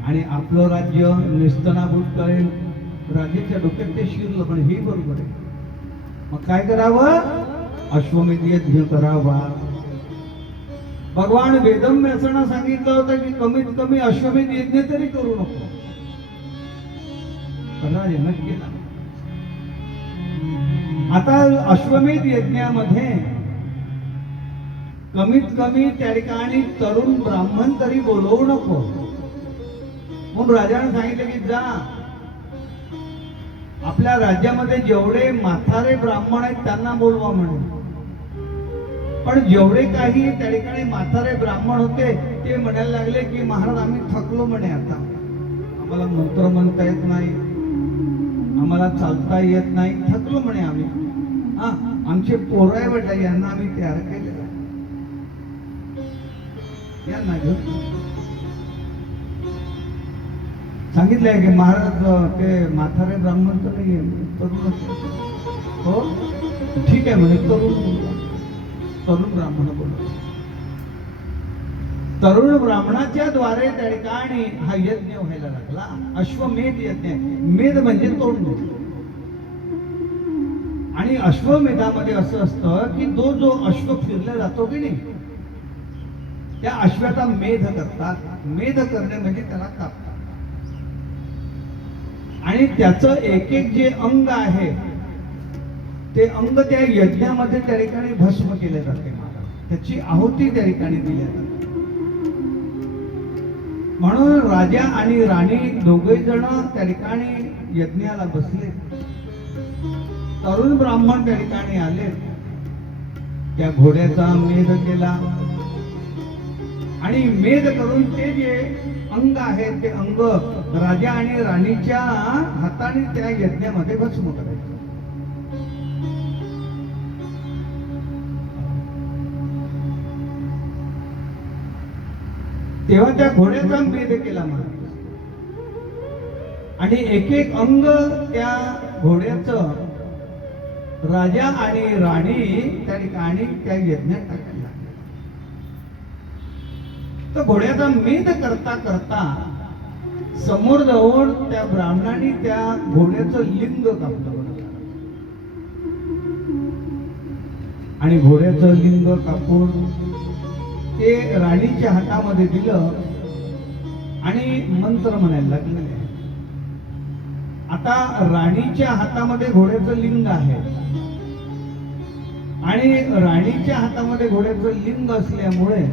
आणि आपलं राज्य निस्तनाभूत करेल. राजाच्या डोक्यात ते शिरलं, पण हे बरोबर आहे. मग काय करावं? अश्वमेध यज्ञ करावा. भगवान वेदव्यासांना सांगितलं होतं की कमीत कमी अश्वमेध यज्ञ तरी करू नको. राजानं केला. आता अश्वमेध यज्ञामध्ये कमीत कमी त्या ठिकाणी तरुण ब्राह्मण तरी बोलवू नको म्हणून राजाने सांगितलं की जा, आपल्या राज्यामध्ये जेवढे म्हातारे ब्राह्मण आहेत त्यांना बोलवा म्हणून. पण जेवढे काही त्या ठिकाणी म्हातारे ब्राह्मण होते ते म्हणायला लागले की महाराज आम्ही थकलो म्हणे, आता आम्हाला मंत्र म्हणता येत नाही, आम्हाला चालता येत नाही, थकलो म्हणे आम्ही. हा, आमचे पोरं बेटा यांना आम्ही तयार केले, यांना घेऊन सांगितलंय की महाराज ते म्हातारे ब्राह्मण तर नाहीये, तरुण हो ठीक आहे म्हणे, तरुण ब्राह्मण बोलतो. तरुण ब्राह्मणाच्या द्वारे त्या ठिकाणी हा यज्ञ व्हायला लागला. अश्वमेध यज्ञ. मेध म्हणजे तोडणे. आणि अश्वमेधामध्ये असं असतं की जो अश्व फिरला जातो की नाही, त्या अश्वाचा मेध करतात. मेध करणे म्हणजे त्याला कापतात आणि त्याचं एक एक जे अंग आहे ते अंग त्या यज्ञामध्ये त्या ठिकाणी भस्म केले जाते. त्याची आहुती त्या ठिकाणी दिली जाते. म्हणून राजा आणि राणी दोघे जण त्या ठिकाणी यज्ञाला बसले. तरुण ब्राह्मण त्या ठिकाणी आले, त्या घोड्याचा मेध केला आणि मेध करून ते जे अंग आहे ते अंग राजा आणि राणीच्या हाताने त्या यज्ञामध्ये भस्म करायचे. तेव्हा त्या घोड्याचा मेध केला महाराज आणि एक एक अंग त्या घोड्याचं राजा आणि राणी त्या ठिकाणी त्या यज्ञात टाकायला लागले. तर घोड्याचा मेध करता करता समोर जाऊन त्या ब्राह्मणाने त्या घोड्याचं लिंग कापलं आणि घोड्याचं लिंग कापून ते राणीच्या हातामध्ये दिलं आणि मंत्र म्हणायला लागले. आता राणीच्या हातामध्ये घोड्याचं लिंग आहे आणि राणीच्या हातामध्ये घोड्याचं लिंग असल्यामुळे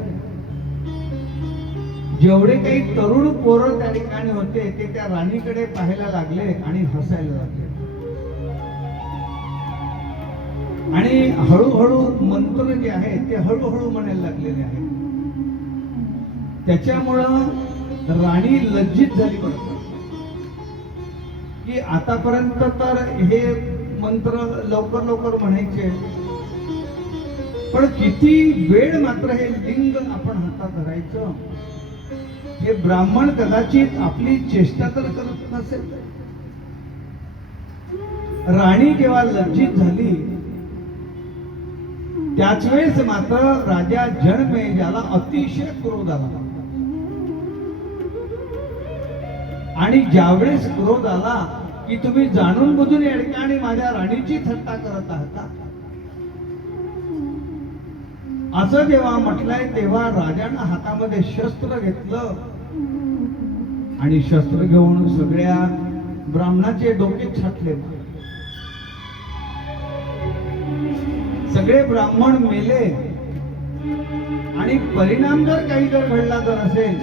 जेवढे काही तरुण पोरं त्या ठिकाणी होते ते त्या राणीकडे पाहायला लागले आणि हसायला लागले आणि हळूहळू मंत्र जे आहे ते हळूहळू म्हणायला लागलेले आहे. त्याच्यामुळं राणी लज्जित झाली बरोबर की आतापर्यंत तर हे मंत्र लवकर लवकर म्हणायचे, पण किती वेळ मात्र हे लिंग आपण हातात धरायचं. हे ब्राह्मण कदाचित आपली चेष्टा तर करत नसेल. राणी जेव्हा लज्जित झाली त्याच वेळेस मात्र राजा जनमेजयाला अतिशय क्रोध आला आणि ज्यावेळेस क्रोध आला की तुम्ही जाणून बुजून या ठिकाणी माझ्या राणीची थट्टा करत आहात असं जेव्हा म्हटलंय तेव्हा राजानं हातामध्ये शस्त्र घेतलं आणि शस्त्र घेऊन सगळ्या ब्राह्मणाचे डोके छाटले. सगळे ब्राह्मण मेले आणि परिणाम जर काही जर घडला जर असेल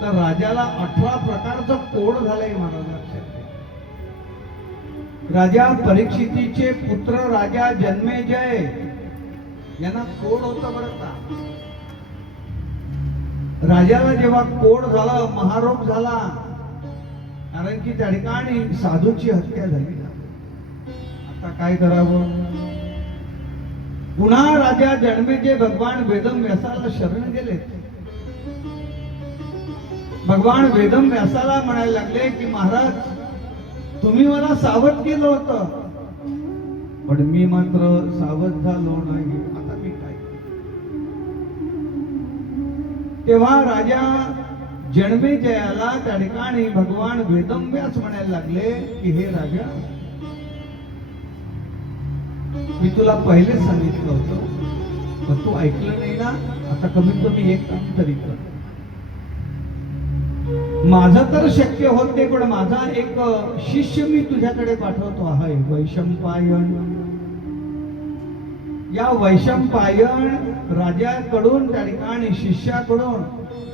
तर राजाला 18 प्रकारचं कोड झालंय महाराज लक्षात. राजा परीक्षितीचे पुत्र राजा जन्मेजय यांना कोड होतं बरं का. राजाला जेव्हा कोड झाला, महारोग झाला कारण की त्या ठिकाणी साधूची हत्या झाली ना. आता काय करावं. पुन्हा राजा जन्मेचे भगवान वेदम व्यासाला शरण गेले. भगवान वेदम व्यासाला म्हणायला लागले की महाराज, तुम्ही मला सावध केलं होतं, पण मी मात्र सावध झालो नाही. आता मी काय. तेव्हा राजा जन्मेजयाला त्या ठिकाणी भगवान वेदव्यास म्हणायला लागले की हे राजा, मी तुला पहिलेच सांगितलं होतं, पण तू ऐकलं नाही ना. आता कमीत कमी एक काम तरी कर. माझं तर शक्य होत नाही, पण माझा एक शिष्य मी तुझ्याकडे पाठवतो आहे, वैशंपायन. या वैशंपायन राजाकडून त्या ठिकाणी शिष्याकडून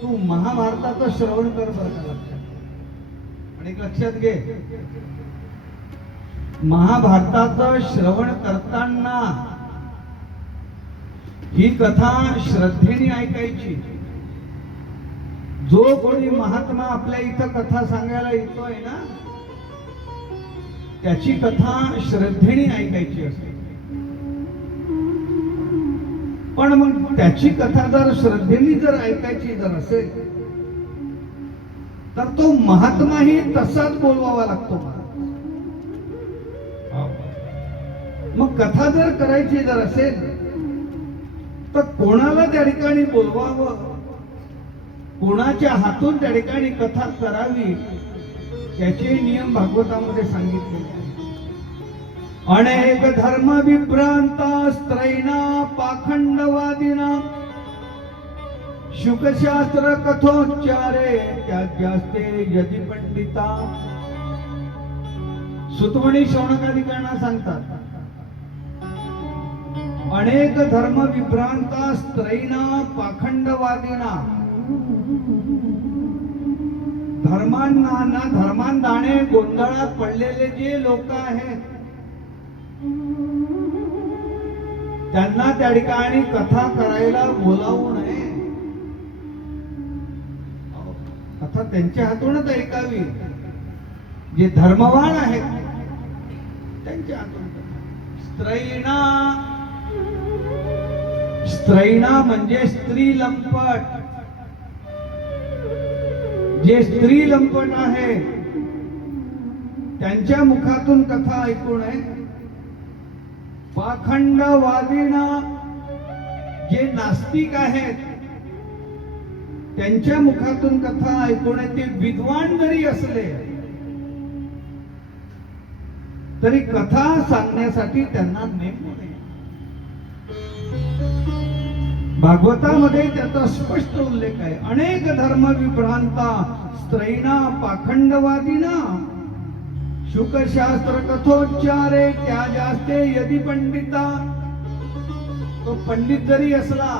तू महाभारताचं श्रवण कर बरं का. लक्षात आणि लक्षात घे, महाभारताचं श्रवण करताना ही कथा श्रद्धेने ऐकायची. जो कोणी महात्मा आपल्या इथं कथा सांगायला येतोय ना, त्याची कथा श्रद्धेने ऐकायची असते. पण मग त्याची कथा जर श्रद्धेने जर ऐकायची जर असेल तर तो महात्माही तसाच बोलवावा लागतो. मग कथा जर करायची जर असेल तर कोणाला त्या ठिकाणी बोलवावं, कोणाच्या हातून त्या ठिकाणी कथा करावी, त्याचे नियम भागवतामध्ये सांगितलेले आहेत. अनेक धर्म विभ्रांता स्त्रैणा पाखंडवादिना शुकशास्त्र कथोच्चारे त्याज्यास्ते यदि पंडिता. सुतमणी शौनकाधिकांना सांगतात, अनेक धर्म विभ्रांता स्त्रैणा पाखंडवादिना. धर्मांधाने गोंधळात पडलेले जे लोक आहेत त्यांना त्या ठिकाणी कथा करायला बोलावू नये. कथा त्यांच्या हातूनच ऐकावी. जे धर्मवान आहेत त्यांच्या हातून. स्त्रैणा म्हणजे स्त्री लंपट. जे स्त्री लंपट आहे त्यांच्या मुखातून कथा ऐकू नये. पाखंडवादीना जे नास्तिक आहेत त्यांच्या मुखातून कथा ऐकू नये. ते विद्वान जरी असले तरी कथा सांगण्यासाठी त्यांना नेमू नये. भागवतामध्ये त्याचा स्पष्ट उल्लेख आहे. अनेक धर्म विभ्रांता स्त्रैणा पाखंडवादीना शुकशास्त्र कथोच्चारे त्याजास्ते यदि पंडिता. तो पंडित जरी असला,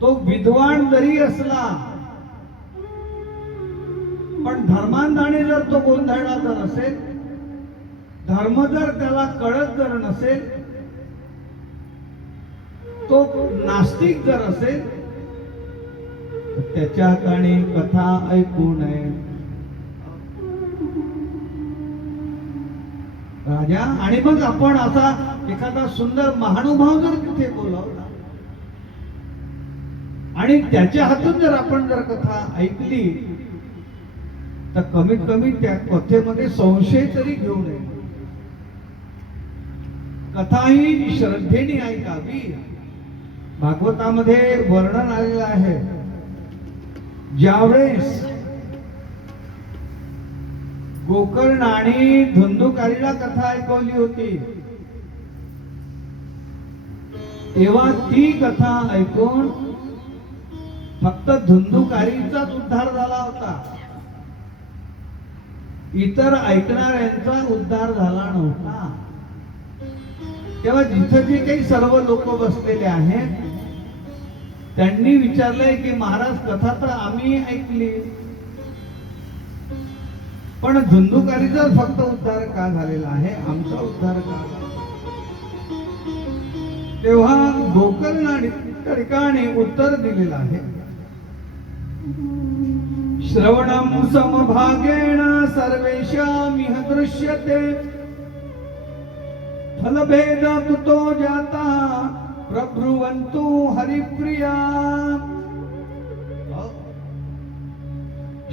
तो विद्वान जरी असला, पण धर्मांधाने जर तो गोंधळला जर असेल, धर्म जर त्याला कळत जर नसेल, तो नास्तिक जर असेल तर त्याच्या हाताने कथा ऐकू नये. राजा आणि मग आपण असा एखादा सुंदर महानुभाव जर तिथे बोलावला आणि त्याच्या हातून जर आपण जर कथा ऐकली तर कमीत कमी त्या कथेमध्ये संशय तरी घेऊ नये. कथा ही श्रद्धेने ऐकावी. भागवतामध्ये वर्णन आलेलं आहे. ज्यावेळेस गोकर्णाने धुंदुकारीला कथा ऐकवली होती तेव्हा ती कथा ऐकून फक्त धुंदुकारीचाच उद्धार झाला होता. इतर ऐकणाऱ्यांचा उद्धार झाला नव्हता. तेव्हा जिथं जे काही सर्व लोक बसलेले आहेत त्यांनी विचारलंय की महाराज कथा तर आम्ही ऐकली, पण धुंदुकारीचा फक्त उद्धार का झालेला आहे, आमचा उद्धार का झाला. तेव्हा गोकर्ण ठिकाणी उत्तर दिलेलं आहे श्रवणं समभागेण सर्वेषामिह दृश्यते फलभेद कुतो जाता प्रब्रुवन्तु हरिप्रिया।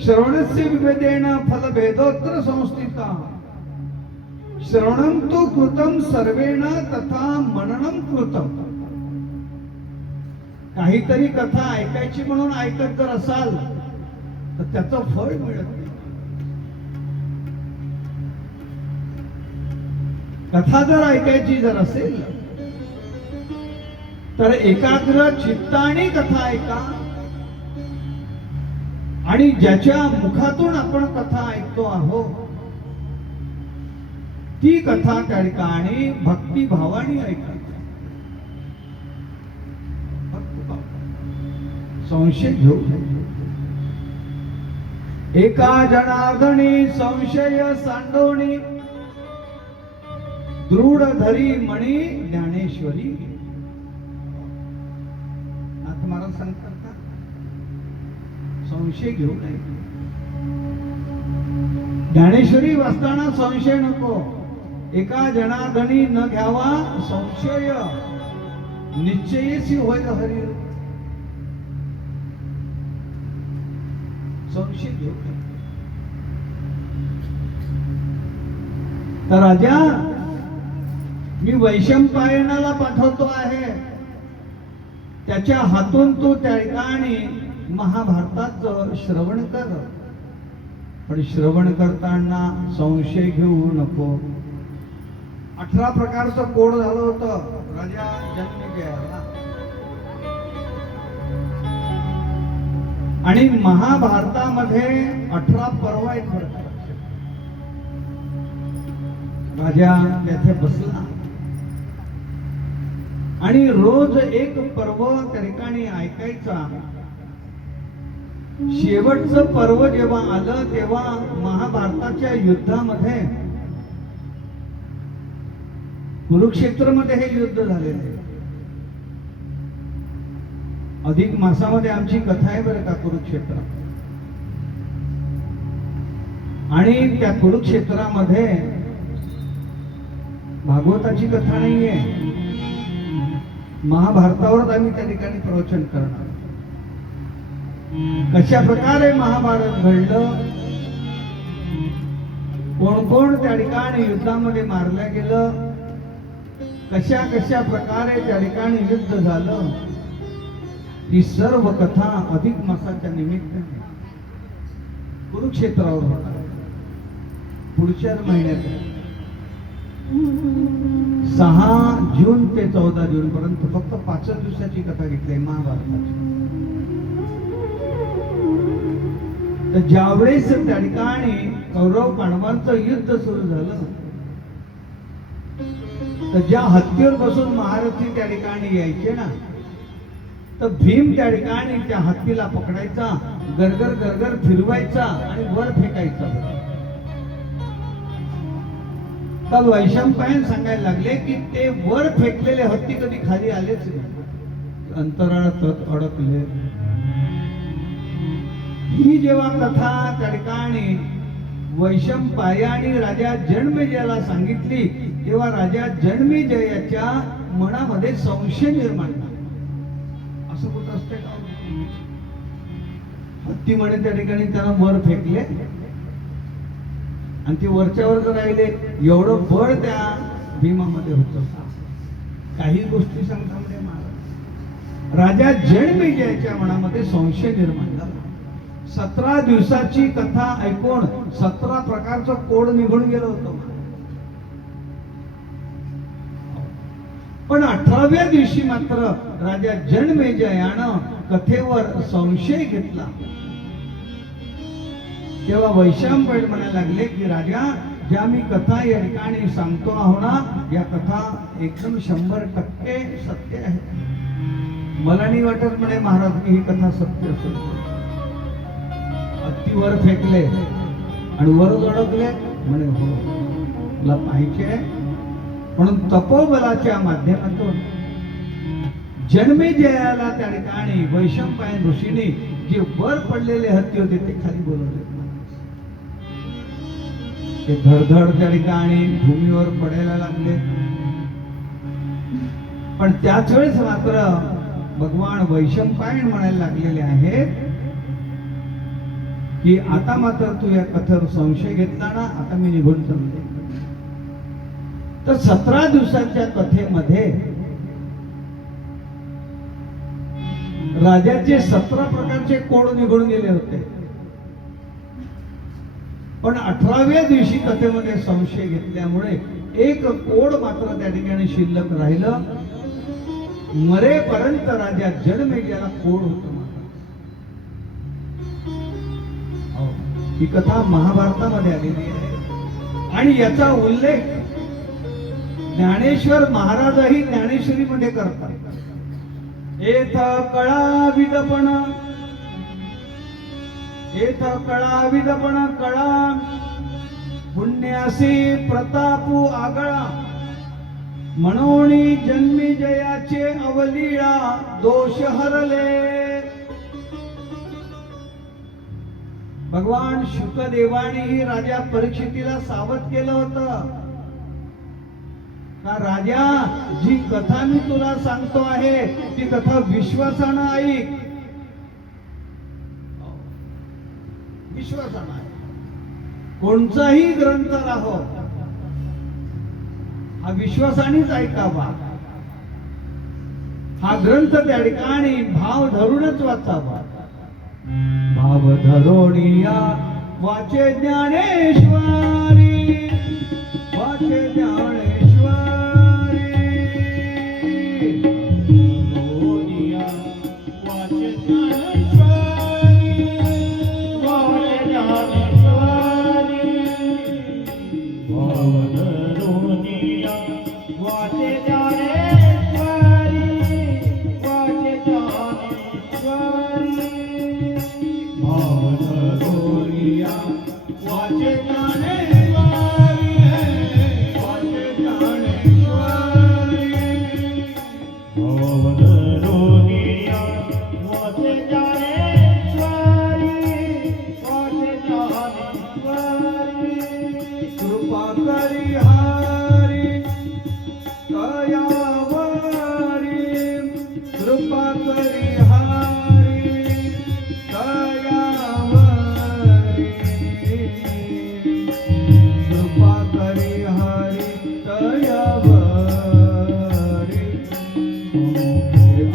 श्रवणस्य विभेदेन फलभेदोऽत्र संस्थिता श्रवणं तु कृतं सर्वेण तथा मननं कृतं। काहीतरी कथा ऐकायची म्हणून ऐकत जर असाल तर त्याचं फळ मिळत नाही। कथा जर ऐकायची जर असेल तर एकाग्र चित्ताने कथा ऐका आणि ज्याच्या मुखातून आपण कथा ऐकतो आहोत ती कथा त्या ठिकाणी भक्तिभावाने ऐका। संशय घेऊ एका जनार्दनी संशय सांडोणी दृढ धरी मणी ज्ञानेश्वरी। नाथ महाराज सांगतात का संशय घेऊ नये। ज्ञानेश्वरी वाचताना संशय नको। एका जनार्दनी न घ्यावा संशय निश्चयसी होय हरी। संशय घेऊ नये। तर राजा मी वैशंपायनाला पाठवतो आहे त्याच्या हातून तू त्या ठिकाणी महाभारताचं श्रवण कर पण श्रवण करताना संशय घेऊ नको। 18 प्रकारचं कोड झालं होतं राजा जन्मेजयाला आणि महाभारतामध्ये 18 पर्व आहेत बरं का। राजा तेथे बसला आणि रोज एक पर्व त्या ठिकाणी ऐकायचा। शेवटचं पर्व जेव्हा आलं तेव्हा महाभारताच्या युद्धामध्ये कुरुक्षेत्रमध्ये हे युद्ध झालेले। अधिक मासामध्ये आमची कथा आहे बरं का कुरुक्षेत्र। आणि त्या कुरुक्षेत्रामध्ये भागवताची कथा नाहीये महाभारतावरच आम्ही त्या ठिकाणी प्रवचन करणार। कशा प्रकारे महाभारत घडलं कोण कोण त्या ठिकाणी युद्धामध्ये मारलं गेलं कशा कशा प्रकारे त्या ठिकाणी युद्ध झालं ही सर्व कथा अधिक मासाच्या निमित्ताने कुरुक्षेत्रावर होणार पुढच्याच महिन्यात 6 जून ते 14 जून पर्यंत फक्त 5 दिवसाची कथा घेतली महाभारताची। तर ज्यावेळेस त्या ठिकाणी कौरव पांडवांचं युद्ध सुरू झालं तर ज्या हत्तीवर बसून महारथी त्या ठिकाणी यायचे ना तर भीम त्या ठिकाणी त्या हत्तीला पकडायचा गरगर गरगर फिरवायचा आणि वर फेकायचा। काल वैशंपायन सांगायला लागले की ते वर फेकलेले हत्ती कधी खाली आलेच नाही अंतराळात अडकले। ही जेव्हा कथा त्या ठिकाणी वैशंपायनाने राजा जन्मेजयाला सांगितली तेव्हा राजा जन्मेजयाच्या मनामध्ये संशय निर्माण झाला। असं होत असते का हत्ती म्हणे त्या ठिकाणी त्यांना वर फेकले आणि ते वरच्यावर जर राहिले एवढं बळ त्या भीमामध्ये होतं। काही गोष्टी सांगता म्हणजे महाराज राजा जन्मेजयाच्या मनामध्ये संशय निर्माण झाला। 17 दिवसाची कथा ऐकून 17 प्रकारचं कोड निघून गेलं होतं पण 18व्या दिवशी मात्र राजा जन्मेजयानं कथेवर संशय घेतला। तेव्हा वैशंपायन म्हणायला लागले की राजा ज्या मी कथा या ठिकाणी सांगतो आहो ना या कथा एकदम 100% सत्य आहे। मला नाही वाटत म्हणे महाराज की ही कथा सत्य असेल। हत्तीवर फेकले आणि वर अडकले म्हणे हो मला पाहिजे म्हणून तपोबलाच्या माध्यमातून जन्मेजयाला त्या ठिकाणी वैशंपायन ऋषीने जे वर पडलेले हत्ती होते ते खाली बोलवले. ते धडधड त्या ठिकाणी भूमीवर पडायला लागले. पण त्याच वेळेस मात्र भगवान वैशंपायन म्हणायला लागलेले आहेत की आता मात्र तू या कथेवर संशय घेतला ना, आता मी निघून चालले. तर 17 दिवसांच्या कथेमध्ये राजाचे 17 प्रकारचे कोड निघून गेले होते. पण 18व्या दिवशी कथेमध्ये संशय घेतल्यामुळे एक कोड मात्र त्या ठिकाणी शिल्लक राहिलं. मरेपर्यंत राजा जनमेजयाला कोड होत. ही कथा महाभारतामध्ये आलेली आहे आणि याचा उल्लेख ज्ञानेश्वर महाराजही ज्ञानेश्वरीमध्ये करतात. एथ कळा विदपण, एथ कळा विदपण कळा पुण्यासी प्रतापू आगळा म्हणून जन्मी जयाचे अवलीळा दोष हरले. भगवान शुकदेवानेही राजा परीक्षितीला सावध केलं होतं का राजा, जी कथा मी तुला सांगतो आहे ती कथा विश्वासानं ऐक. विश्वासानं ऐक. कोणताही ग्रंथ राहो हा विश्वासानेच ऐकावा. हा ग्रंथ त्या ठिकाणी भाव धरूनच वाचावा. भाव धरोणिया वाचे ज्ञानेश्वरी, वाचे ज्ञानेश्वरी. धरोणिया वाचे ज्ञानेश्वरी, वाचे ज्ञानेश्वरी. भाव धरोणिया वाचे ज्ञानेश्वरी, वाचे ज्ञानेश्वरी. भाव धरोणिया वाचे ज्ञानेश्वरी, वाचे ज्ञानेश्वरी. भाव धरोणिया वाचे ज्ञानेश्वरी, वाचे ज्ञानेश्वरी. कृपा करी हरी दयावरी, कृपा करी हरी दयावरी, कृपा करी हरी दयावरी.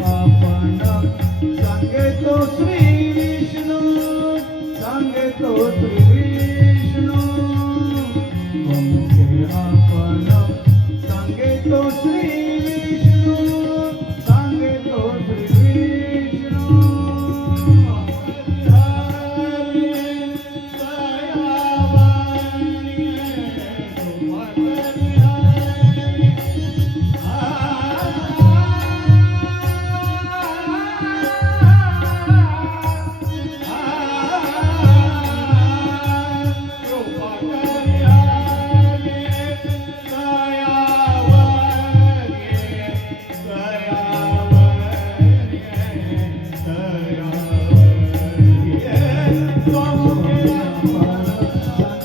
आपण सांगे तो श्री विष्णू, सांगे तो श्री विष्णू. आपण सांगे तो श्री विष्णू, सांगे तो श्री विष्णू. सांगे तो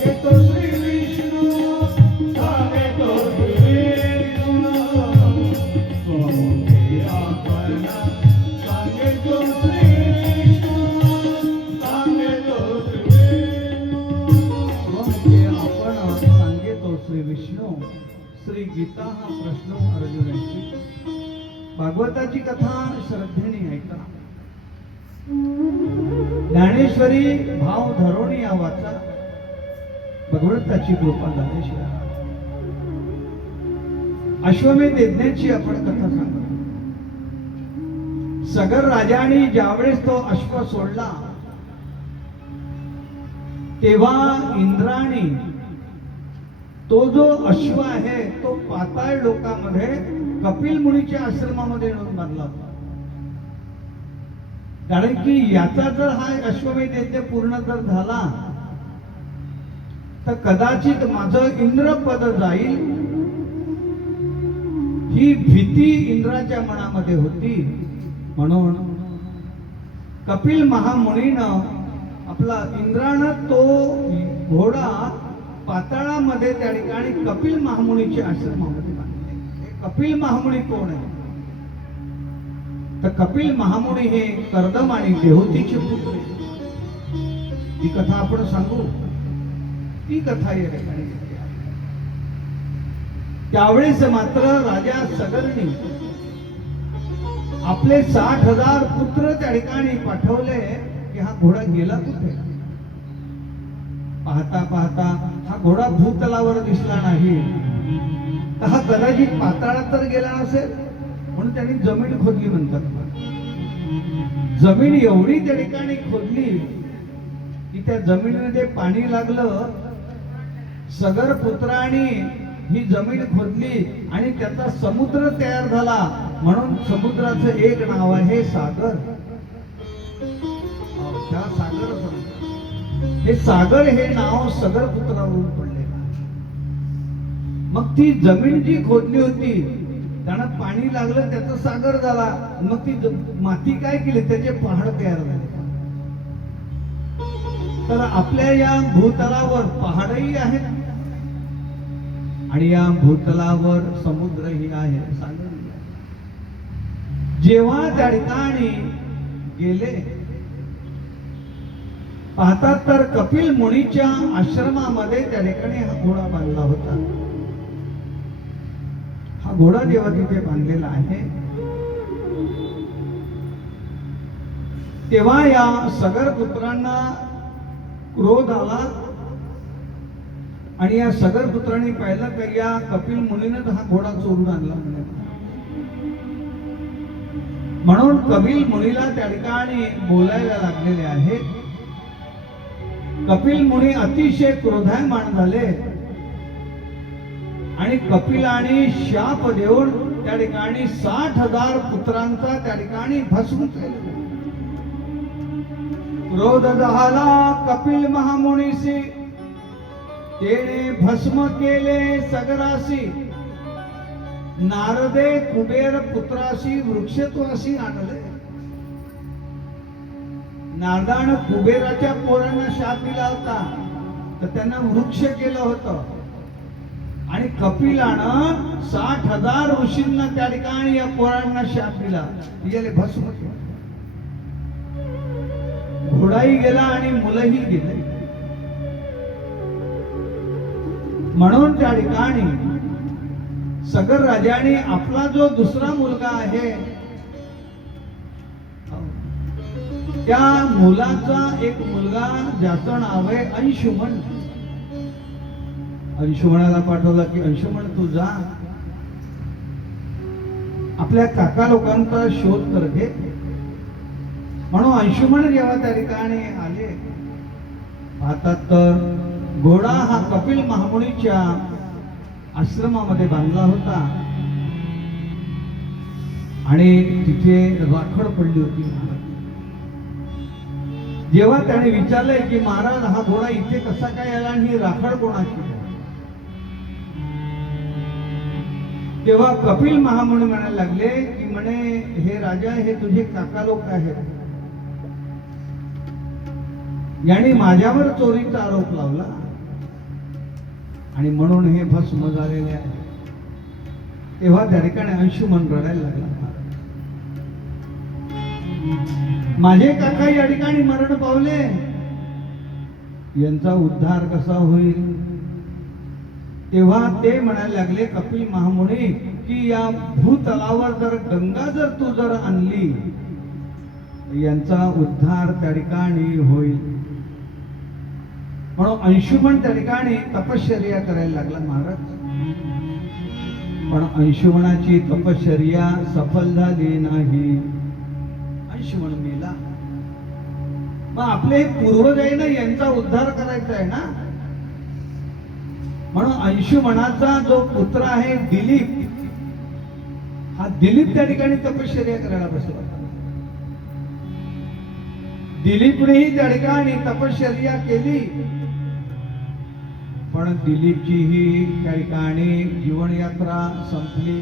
श्री विष्णू, सांगे तो श्री विष्णू. आपण सांगे तो श्री विष्णू, सांगे तो श्री विष्णू. आपण सांगे तो श्री विष्णू. श्री गीता हा प्रश्न अर्जुनाची. भागवताची कथा श्रद्धेने ऐका. ज्ञानेश्वरी भाव धरोणी या वाचा. भगवंताची कृपा झाल्याशिवाय. अश्वमेध यज्ञाची आपण कथा सांगतो. सगर राजाने ज्यावेळेस तो अश्व सोडला तेव्हा इंद्राणी तो जो अश्व आहे तो पाताळ लोकांमध्ये कपिल मुनीच्या आश्रमामध्ये नेऊन बांधला होता. कारण की याचा जर हा अश्वमेध यज्ञ पूर्ण जर झाला तर कदाचित माझं इंद्रपद जाईल ही भीती इंद्राच्या मनामध्ये होती. म्हणून कपिल महामुनीनं आपला इंद्रानं तो घोडा पाताळामध्ये त्या ठिकाणी कपिल महामुनीच्या आश्रमामध्ये बांधले. हे कपिल महामुनी कोण आहे? तर कपिल महामुनी हे कर्दम आणि देवहूतीचे पुत्र आहेत. ही कथा आपण सांगू. ती कथा या ठिकाणी घेतली आहे. त्यावेळेस मात्र राजा सगरनी आपले 60,000 पुत्र त्या ठिकाणी पाठवले की हा घोडा गेला कुठे. पाहता पाहता हा घोडा भूतलावर दिसला नाही, तर हा कदाचित पाताळात तर गेला नसेल, म्हणून त्यांनी जमीन खोदली म्हणतात. जमीन एवढी त्या ठिकाणी खोदली की त्या जमिनीमध्ये पाणी लागलं. सगर पुत्राने ही जमीन खोदली आणि त्याचा समुद्र तयार झाला, म्हणून समुद्राचं एक नाव आहे सागर. त्या सागर हे सागर हे नाव सगर पुत्रावरून पडले. मग ती जमीन जी खोदली होती त्यांना पाणी लागलं, त्याचं सागर झाला. मग ती माती काय केली, त्याचे पहाड तयार झाले. तर आपल्या या भूतलावर पहाडही आहेत आणि या भूतलावर समुद्रही आहे, सागरही आहे. जेव्हा त्या ठिकाणी गेले पाहतात तर कपिल मुनीच्या आश्रमामध्ये त्या ठिकाणी हा घोडा बांधला होता. हा घोडा जेव्हा तिथे बांधलेला आहे तेव्हा या सगर पुत्रांना क्रोध आला आणि या सगर पुत्रांनी पाहिलं की या कपिल मुनीनं हा घोडा चोरून आणला म्हणून कपिल मुनीला त्या ठिकाणी बोलायला लागलेले आहे. कपिल मुनी अतिशय क्रोधायमान झाले आणि कपिलाने शाप देऊन त्या ठिकाणी 60,000 पुत्रांचा त्या ठिकाणी भस्म केला. क्रोध झाला कपिल महामुनीसी, तेने भस्म केले सगरासी. नारदे कुबेर पुत्राशी वृक्षत्वासी आणले. नारदानं कुबेराच्या पोरांना शाप दिला होता, तर त्यांना वृक्ष केलं होतं. आणि कपिलानं 60,000 ऋषींना त्या ठिकाणी या पोरांना शाप दिला, तिच्याले भस्म केलं. घोडाही गेला आणि मुलंही गेले. म्हणून त्या ठिकाणी सगर राजाने आपला जो दुसरा मुलगा आहे त्या मुलाचा एक मुलगा ज्याचं नाव आहे अंशुमन. अंशुमनाला पाठवला की अंशुमन तू जा आपल्या काका लोकांचा शोध कर घे. म्हणून अंशुमन जेव्हा त्या ठिकाणी आले पाहतात तर घोडा हा कपिल महामुनीच्या आश्रमामध्ये बांधला होता आणि तिथे राखड पडली होती. जेव्हा त्याने विचारलंय की महाराज हा घोडा इथे कसा काय आला आणि ही राखड कोणाची, तेव्हा कपिल महामुनी म्हणायला लागले की म्हणे हे राजा हे तुझे काका लोक आहेत, याने माझ्यावर चोरीचा आरोप लावला आणि म्हणून हे भस्म झालेले आहे. तेव्हा त्या ठिकाणी अंशुमन रडायला लागला. माझे काका या ठिकाणी मरण पावले, यांचा उद्धार कसा होईल. तेव्हा ते म्हणायला लागले कपिल महामुनी की या भूतलावर जर गंगा जर तू जर आणली यांचा उद्धार त्या ठिकाणी होईल. म्हणून अंशुमन त्या ठिकाणी तपश्चर्या करायला लागला महाराज. पण अंशुमनाची तपश्चर्या सफल झाली नाही. अंशुमन मेला. मग आपले पूर्वज आहे ना, यांचा उद्धार करायचा आहे ना. म्हणून अंशुमनाचा जो पुत्र आहे दिलीप, हा दिलीप त्या ठिकाणी तपश्चर्या करायला बसला. दिलीपनेही त्या ठिकाणी तपश्चर्या केली, पण दिलीपची ही त्या ठिकाणी जीवनयात्रा संपली.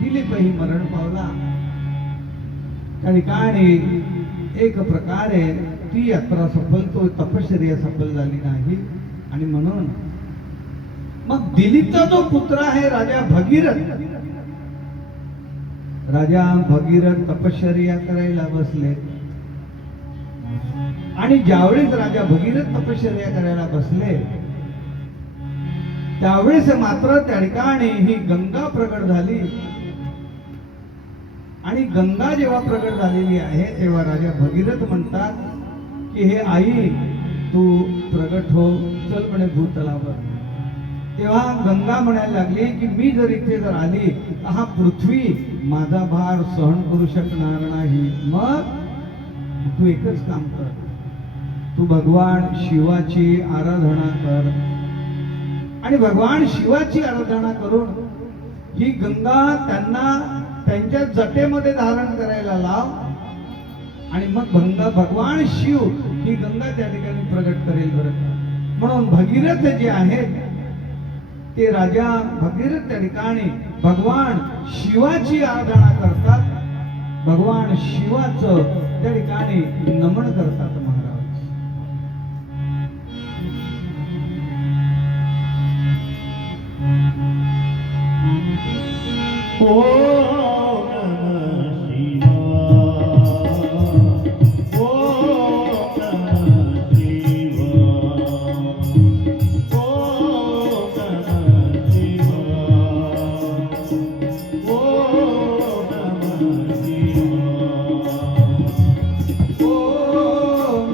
दिलीपही मरण पावला. त्या ठिकाणी एक प्रकारे ती यात्रा सफल, तो तपश्चर्या सफल झाली नाही. आणि म्हणून मग दिलीपचा जो पुत्र आहे राजा भगीरथ, राजा भगीरथ तपश्चर्या करायला बसले. आणि ज्यावेळेस राजा भगीरथ तपश्चर्या करायला बसले त्यावेळेस मात्र त्या ठिकाणी ही गंगा प्रगट झाली. आणि गंगा जेव्हा प्रगट झालेली आहे तेव्हा राजा भगीरथ म्हणतात की हे आई तू प्रगट हो, चल म्हणे भूतलावर. तेव्हा गंगा म्हणायला लागली की मी जर इथे जर आली तर हा पृथ्वी माझा भार सहन करू शकणार नाही. मग तू एकच काम कर, तू भगवान शिवाची आराधना कर. आणि भगवान शिवाची आराधना करून ही गंगा त्यांना त्यांच्या जटेमध्ये धारण करायला लाव. आणि मग भगवान शिव ही गंगा त्या ठिकाणी प्रगट करेल बरं का. म्हणून भगीरथ जे आहेत ते राजा भगीरथ त्या ठिकाणी भगवान शिवाची आराधना करतात, भगवान शिवाचं त्या ठिकाणी नमन करतात महाराज. ओम नमः शिवाय, ओम नमः शिवाय, ओम नमः शिवाय, ओम नमः शिवाय, ओम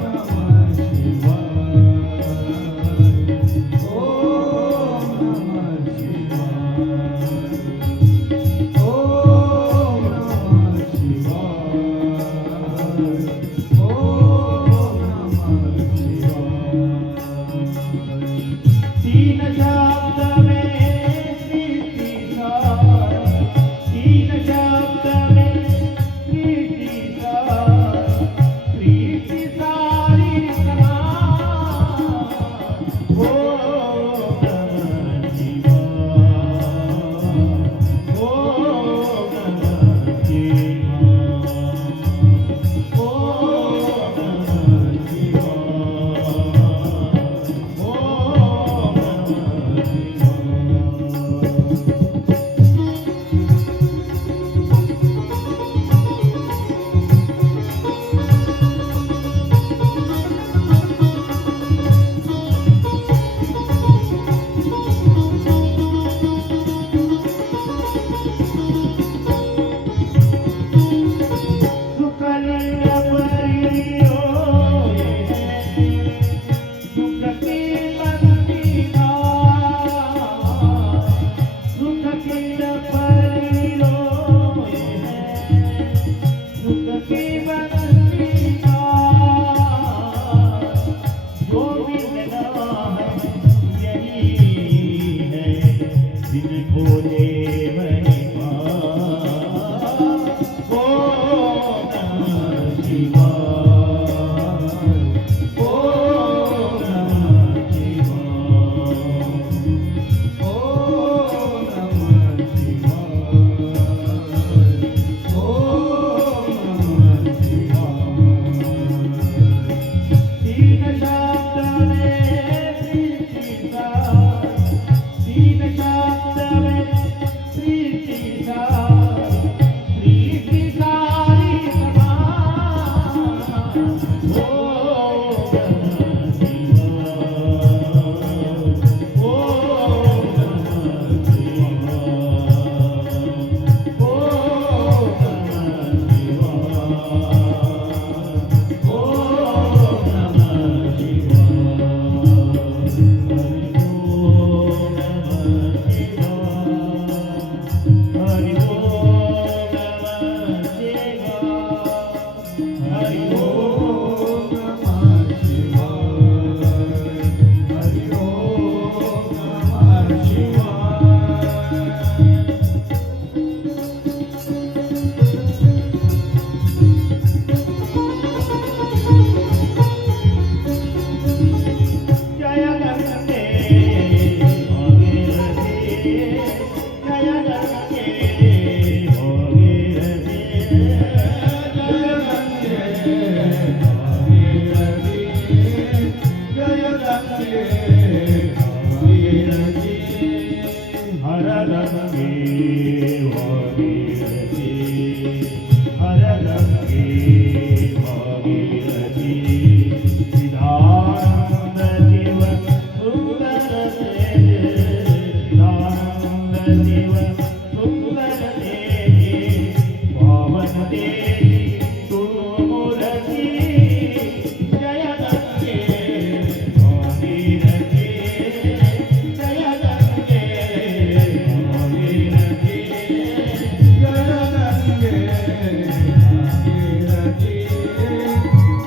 भागीरथी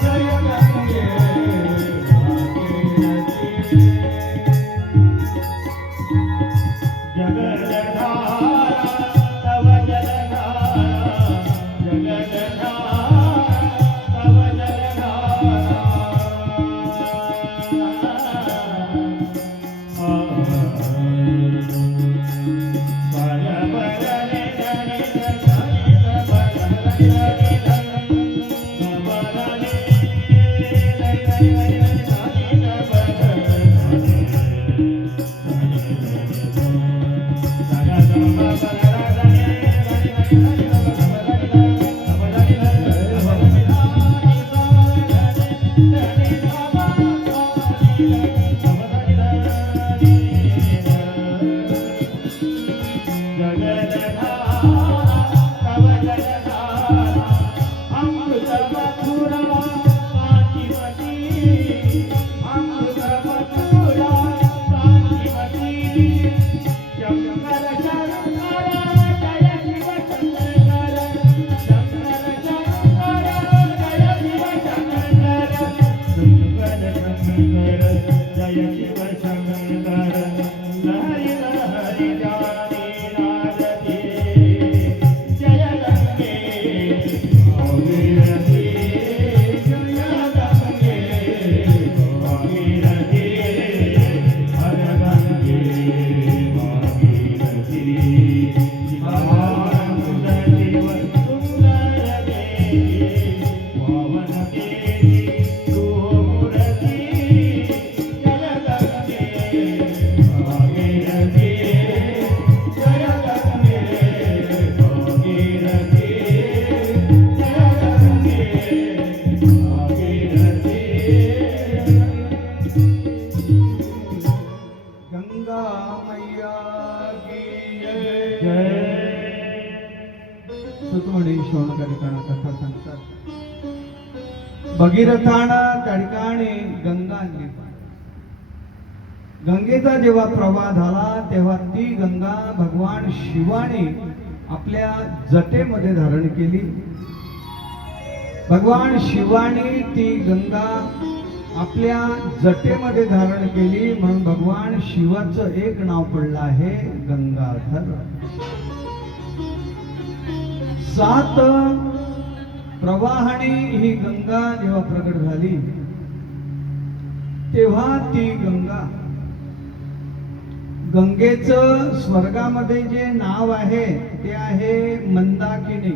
जय गंगे भागीरथी जगदधारा तव जलधारा जगदधारा तव जलधारा गंगा मैया की जय सुतमणी शोणका ठिकाणा कथा सांगतात भगीरथानं त्या ठिकाणी गंगा आणली. गंगेचा जेव्हा प्रवाह झाला तेव्हा ती गंगा भगवान शिवाने आपल्या जटेमध्ये धारण केली. भगवान शिवाने ती गंगा आपल्या जटेमध्ये धारण केली म्हणून भगवान शिवाचं एक नाव पडलं आहे गंगाधर. 7 प्रवाहाने ही गंगा जेव्हा प्रकट झाली तेव्हा ती गंगा गंगेचं स्वर्गामध्ये जे नाव आहे ते आहे मंदाकिनी.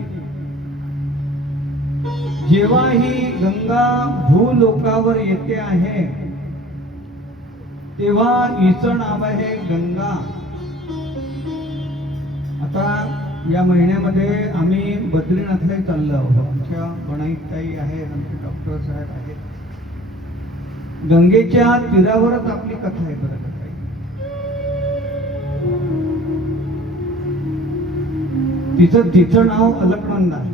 जेव्हा ही गंगा भूलोकावर येते आहे तेव्हा हिचं नाव आहे गंगा. आता या महिन्यामध्ये आम्ही बद्रीनाथला चाललो आहोत. आमच्या बनाईताई आहे, आमचे डॉक्टर साहेब आहेत. गंगेच्या तीरावरच आपली कथा आहे. बरं कथा आहे. तिचं नाव अलकनंदा आहे.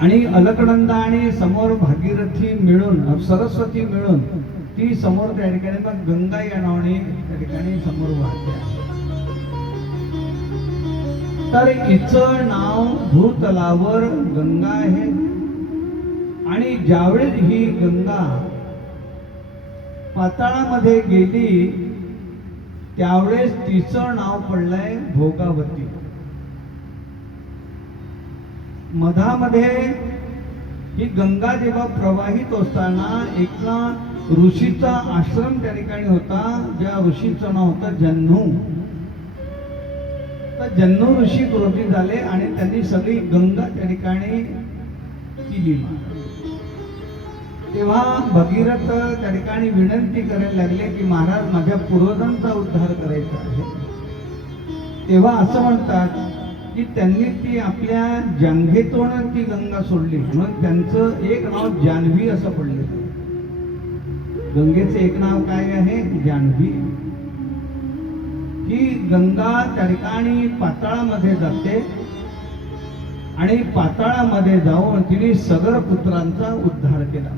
आणि अलकनंदा आणि समोर भागीरथी मिळून सरस्वती मिळून ती समोर त्या ठिकाणी मग गंगा या नावाने त्या ठिकाणी समोर वाहते आहे. तर हिचं नाव भूतलावर गंगा आहे. आणि ज्यावेळेस ही गंगा पाताळामध्ये गेली त्यावेळेस तिचं नाव पडलंय भोगावती. मधामध्ये ही गंगा जेव्हा प्रवाहित असताना एका ऋषीचा आश्रम त्या ठिकाणी होता, ज्या ऋषीचं नाव होतं जन्नू. तर जन्नू ऋषी क्रोधी झाले आणि त्यांनी सगळी गंगा त्या ठिकाणी पिली. तेव्हा भगीरथ त्या ठिकाणी विनंती करायला लागले की महाराज माझ्या पूर्वजांचा उद्धार करायचा आहे. तेव्हा असं म्हणतात की त्यांनी ती आपल्या जांघेतून ती गंगा सोडली म्हणून त्यांचं एक नाव जान्हवी असं पडलं. गंगेचं एक नाव काय आहे? जान्हवी. ही गंगा त्या ठिकाणी पाताळामध्ये जाते आणि पाताळामध्ये जाऊन तिने सगर पुत्रांचा उद्धार केला.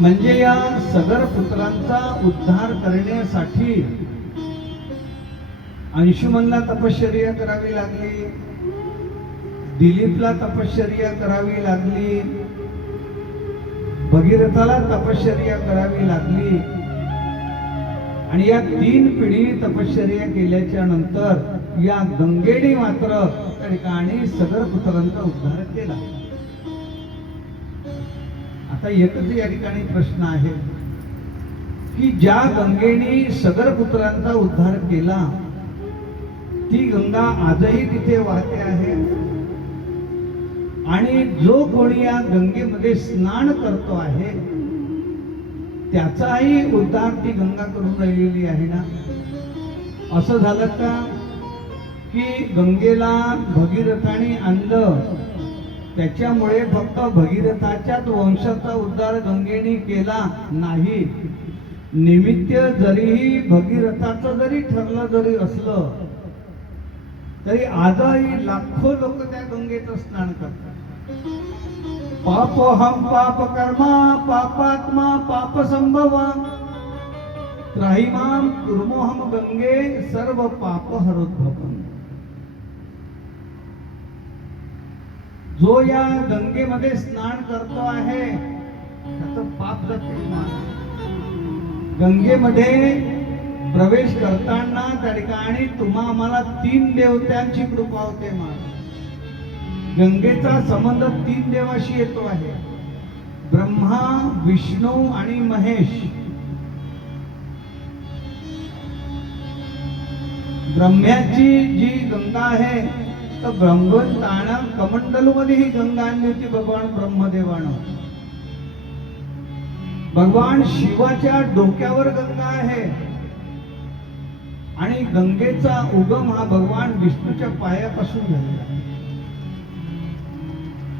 म्हणजे या सगर पुत्रांचा उद्धार करण्यासाठी अंशुमनला तपश्चर्या करावी लागली, दिलीपला तपश्चर्या करावी लागली, भगीरथाला तपश्चर्या करावी लागली. आणि या 3 पिढी तपश्चर्या केल्याच्या नंतर या गंगेने मात्र त्या ठिकाणी सगर पुत्रांचा उद्धार केला. आता एकच या ठिकाणी प्रश्न आहे की ज्या गंगेने सगर पुत्रांचा उद्धार केला ती गंगा आजही तिथे वाहते आहे. आणि जो कोणी या गंगेमध्ये स्नान करतो आहे त्याचाही उद्धार ती गंगा करून राहिलेली आहे ना. असं झालं का की गंगेला भगीरथाने आणलं, त्याच्यामुळे फक्त भगीरथाच्याच वंशाचा उद्धार गंगेने केला नाही. निमित्त जरीही भगीरथाचं जरी ठरलं जरी असलं तरी आजही लाखो लोक त्या गंगेचं स्नान करतात. पापोहम पाप कर्मा पापात्मा पाप संभव त्राहिमाम कुर्मोहम गंगे सर्व पाप हरोद्भवम्. जो या गंगेमध्ये स्नान करतो आहे त्याचं पाप जाते. गंगेमध्ये प्रवेश करताना त्या ठिकाणी तुम्हा आम्हाला 3 देवतांची कृपा होते. गंगेचा संबंध 3 देवाशी येतो आहे, ब्रह्मा, विष्णू आणि महेश. ब्रह्म्याची जी गंगा आहे तर ब्रह्मताना कमंडलू मध्ये ही गंगा आणली होती भगवान ब्रह्मदेवानं. भगवान शिवाच्या डोक्यावर गंगा आहे आणि गंगेचा उगम हा भगवान विष्णूच्या पायापासून झालेला आहे.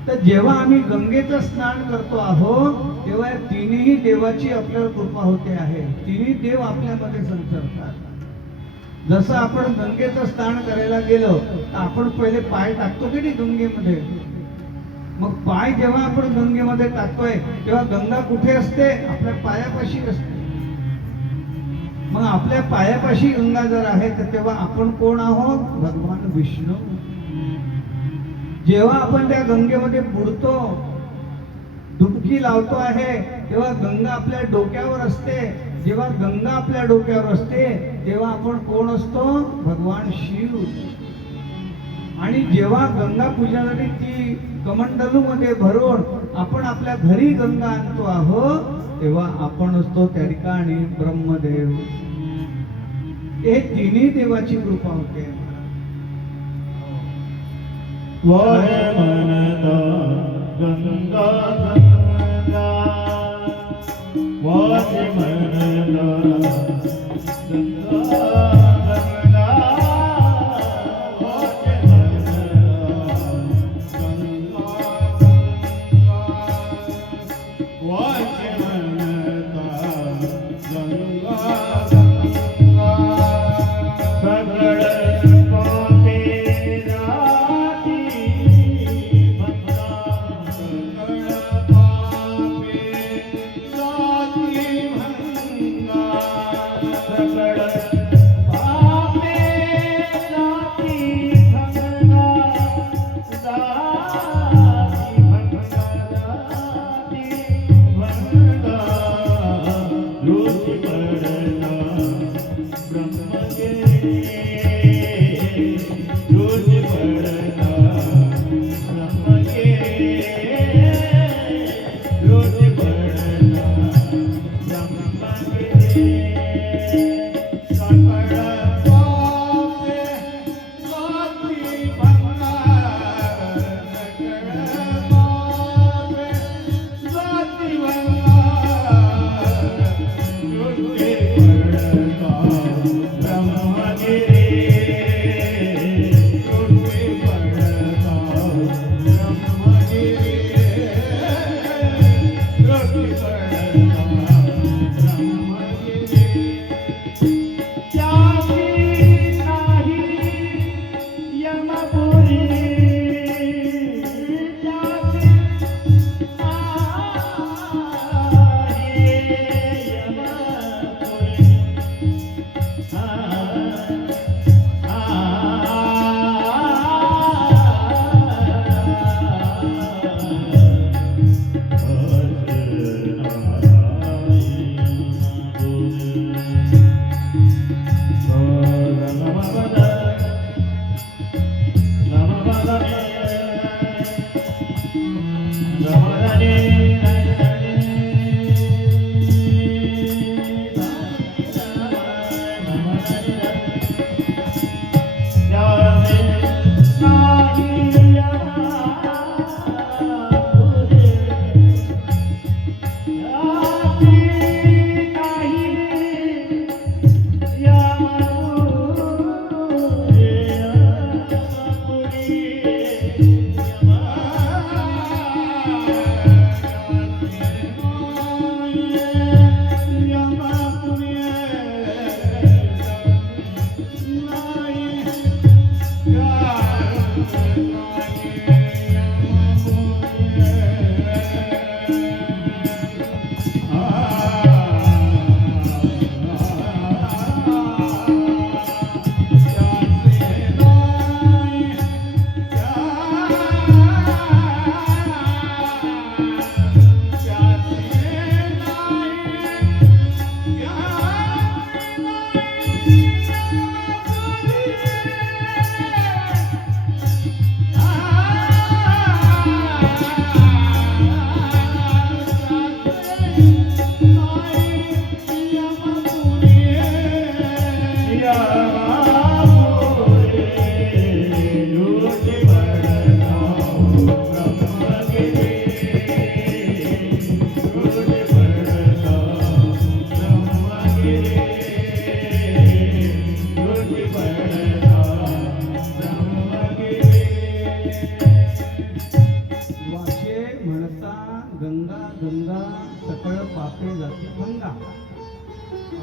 तर जेव्हा आम्ही गंगेचं स्नान करतो आहोत तेव्हा या 3ही देवाची आपल्याला कृपा होते आहे. 3ही देव आपल्यामध्ये संचरतात. जसं आपण गंगेचं स्नान करायला गेलो तर आपण पहिले पाय टाकतो की नाही गंगेमध्ये. मग पाय जेव्हा आपण गंगेमध्ये टाकतोय तेव्हा गंगा कुठे असते? आपल्या पायापाशी असते. मग आपल्या पायापाशी गंगा जर आहे तर तेव्हा आपण कोण आहोत? भगवान विष्णू. जेव्हा आपण त्या गंगेमध्ये बुडतो, डुबकी लावतो आहे तेव्हा गंगा आपल्या डोक्यावर असते. जेव्हा गंगा आपल्या डोक्यावर असते तेव्हा आपण कोण असतो? भगवान शिव. आणि जेव्हा गंगा पूजनासाठी ती कमंडलू मध्ये भरून आपण आपल्या घरी गंगा आणतो आहोत तेव्हा आपण असतो त्या ठिकाणी ब्रह्मदेव. हे 3ही देवाची कृपा होते. वारे मनता गंगा गंगा वारे मनता गंगा गंगा वारे मनता गंगा गंगा वारे मनता गंगा गंगा सगळ सगळ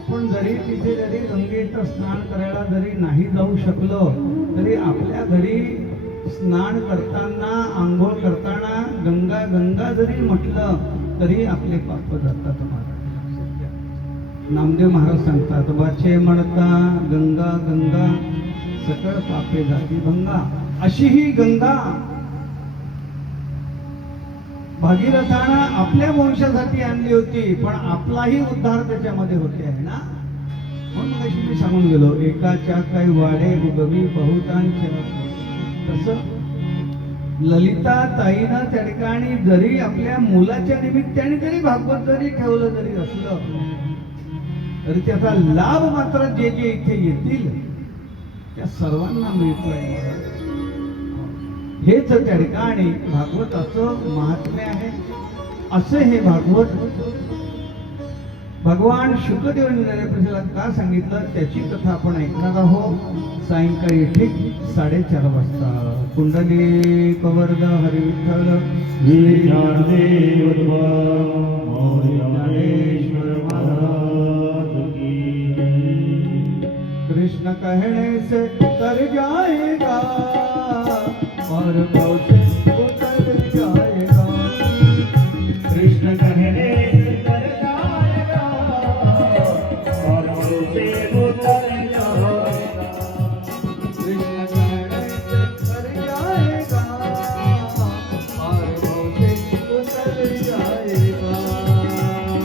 आपण जरी तिथे जरी गंगेचं स्नान करायला जरी नाही जाऊ शकलो तरी आपल्या घरी स्नान करताना आंघोळ करताना गंगा गंगा जरी म्हटलं तरी आपले पाप जातात महाराज. नामदेव महाराज सांगतात वाचे म्हणता गंगा गंगा सकळ पापे जाती भंगा. अशी ही गंगा भागीरथानं आपल्या वंशासाठी आणली होती पण आपलाही उद्धार त्याच्यामध्ये होते आहे ना. म्हणून अशी मी सांगून गेलो एकाच्या काही वाडे उगवी बहुतांच्या. तसं ललिता ताईनं त्या ठिकाणी जरी आपल्या मुलाच्या निमित्ताने जरी भागवत जरी ठेवलं जरी असलं तरी त्याचा लाभ मात्र जे जे इथे येतील त्या सर्वांना मिळतोय. हेच त्या ठिकाणी भागवताचं महात्म्य आहे. असे हे भागवत भगवान शुकदेवांनी नरप्रतीला का सांगितलं त्याची कथा आपण ऐकणार आहोत सायंकाळी ठीक 4:30 वाजता. कुंडली कवर्द हरी विठ्ठल ज्ञानदेव ज्ञानेश्वर महाराज की जय. कृष्ण कहने से तर जाएगा और भव से उतर जाएगा. कृष्ण कहने से कर जाएगा और से उतर जाएगा. कृष्ण कहने से तर जाएगा और भव से उतर जाएगा. और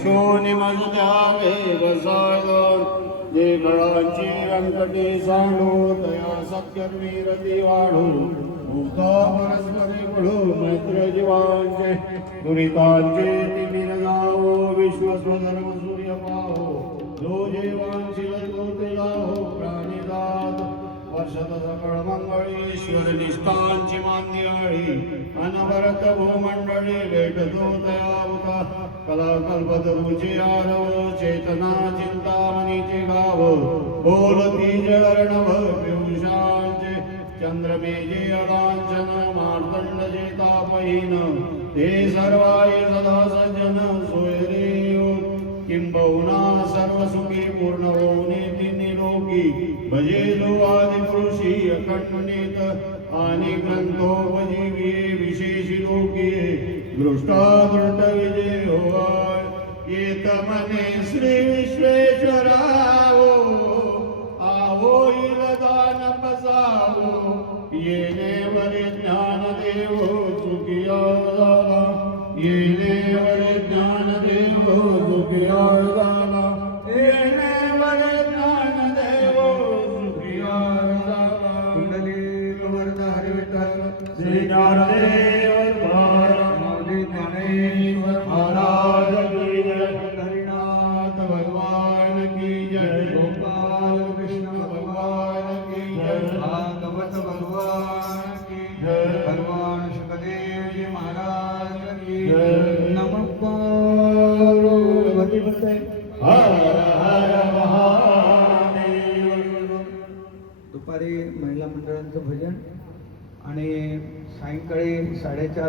यशोनी मज द्यावे बसागर जे गळांची व्यंकटी सांडू तया सत्कर्मीरती वाढू मुक्ता परस्परे पडू मैत्र जीवांचे दुरितांचे तिमिर जावो विश्व स्वधर्म सूर्य पाहो जो जीवांशील तो ते लाहो प्राणीदात वर्षत सकळ मंगळीश्वर निष्ठांची मांदियाळी अनवरत भूमंडळी भेटतो तयावता कला कल्पतरूचे आरव चेतना चिंतामणीचे गाव बोलती जळर्णव पियुषांचे चंद्रमेजे अलांछन मार्तंड जे तापहीन ते सर्वाये सदा सज्जन सोयरेयो किंबहुना सर्वसुखी पूर्ण होऊने निरोगी भजेलो आदिपुरुषी अखंडित आणि ग्रंथोपजीवी विशेषी लोकी दृष्टादृष्ट विजय होवाय येत मने श्री विश्वेश्वरावो आवो दान बसावो येणे वरे ज्ञान देवो सुखिया झाला येणे वरे ज्ञान देवो सुखिया झाला येणे वरे ज्ञान देवो सुखिया झाला कुंडली वरद हरी विठ्ठल श्री ज्ञानदेव माऊली ज्ञानेश्वर महाराज की जय हरिनाथ भगवान की जय गोपाल कृष्ण भगवान की जय भागवत भगवान की जय भगवान सुखदेव जी महाराज की जय नमः पार्वती पते हर हर महादेव दुपारी महिला मंडळांचं भजन आणि सायंकाळी 4:30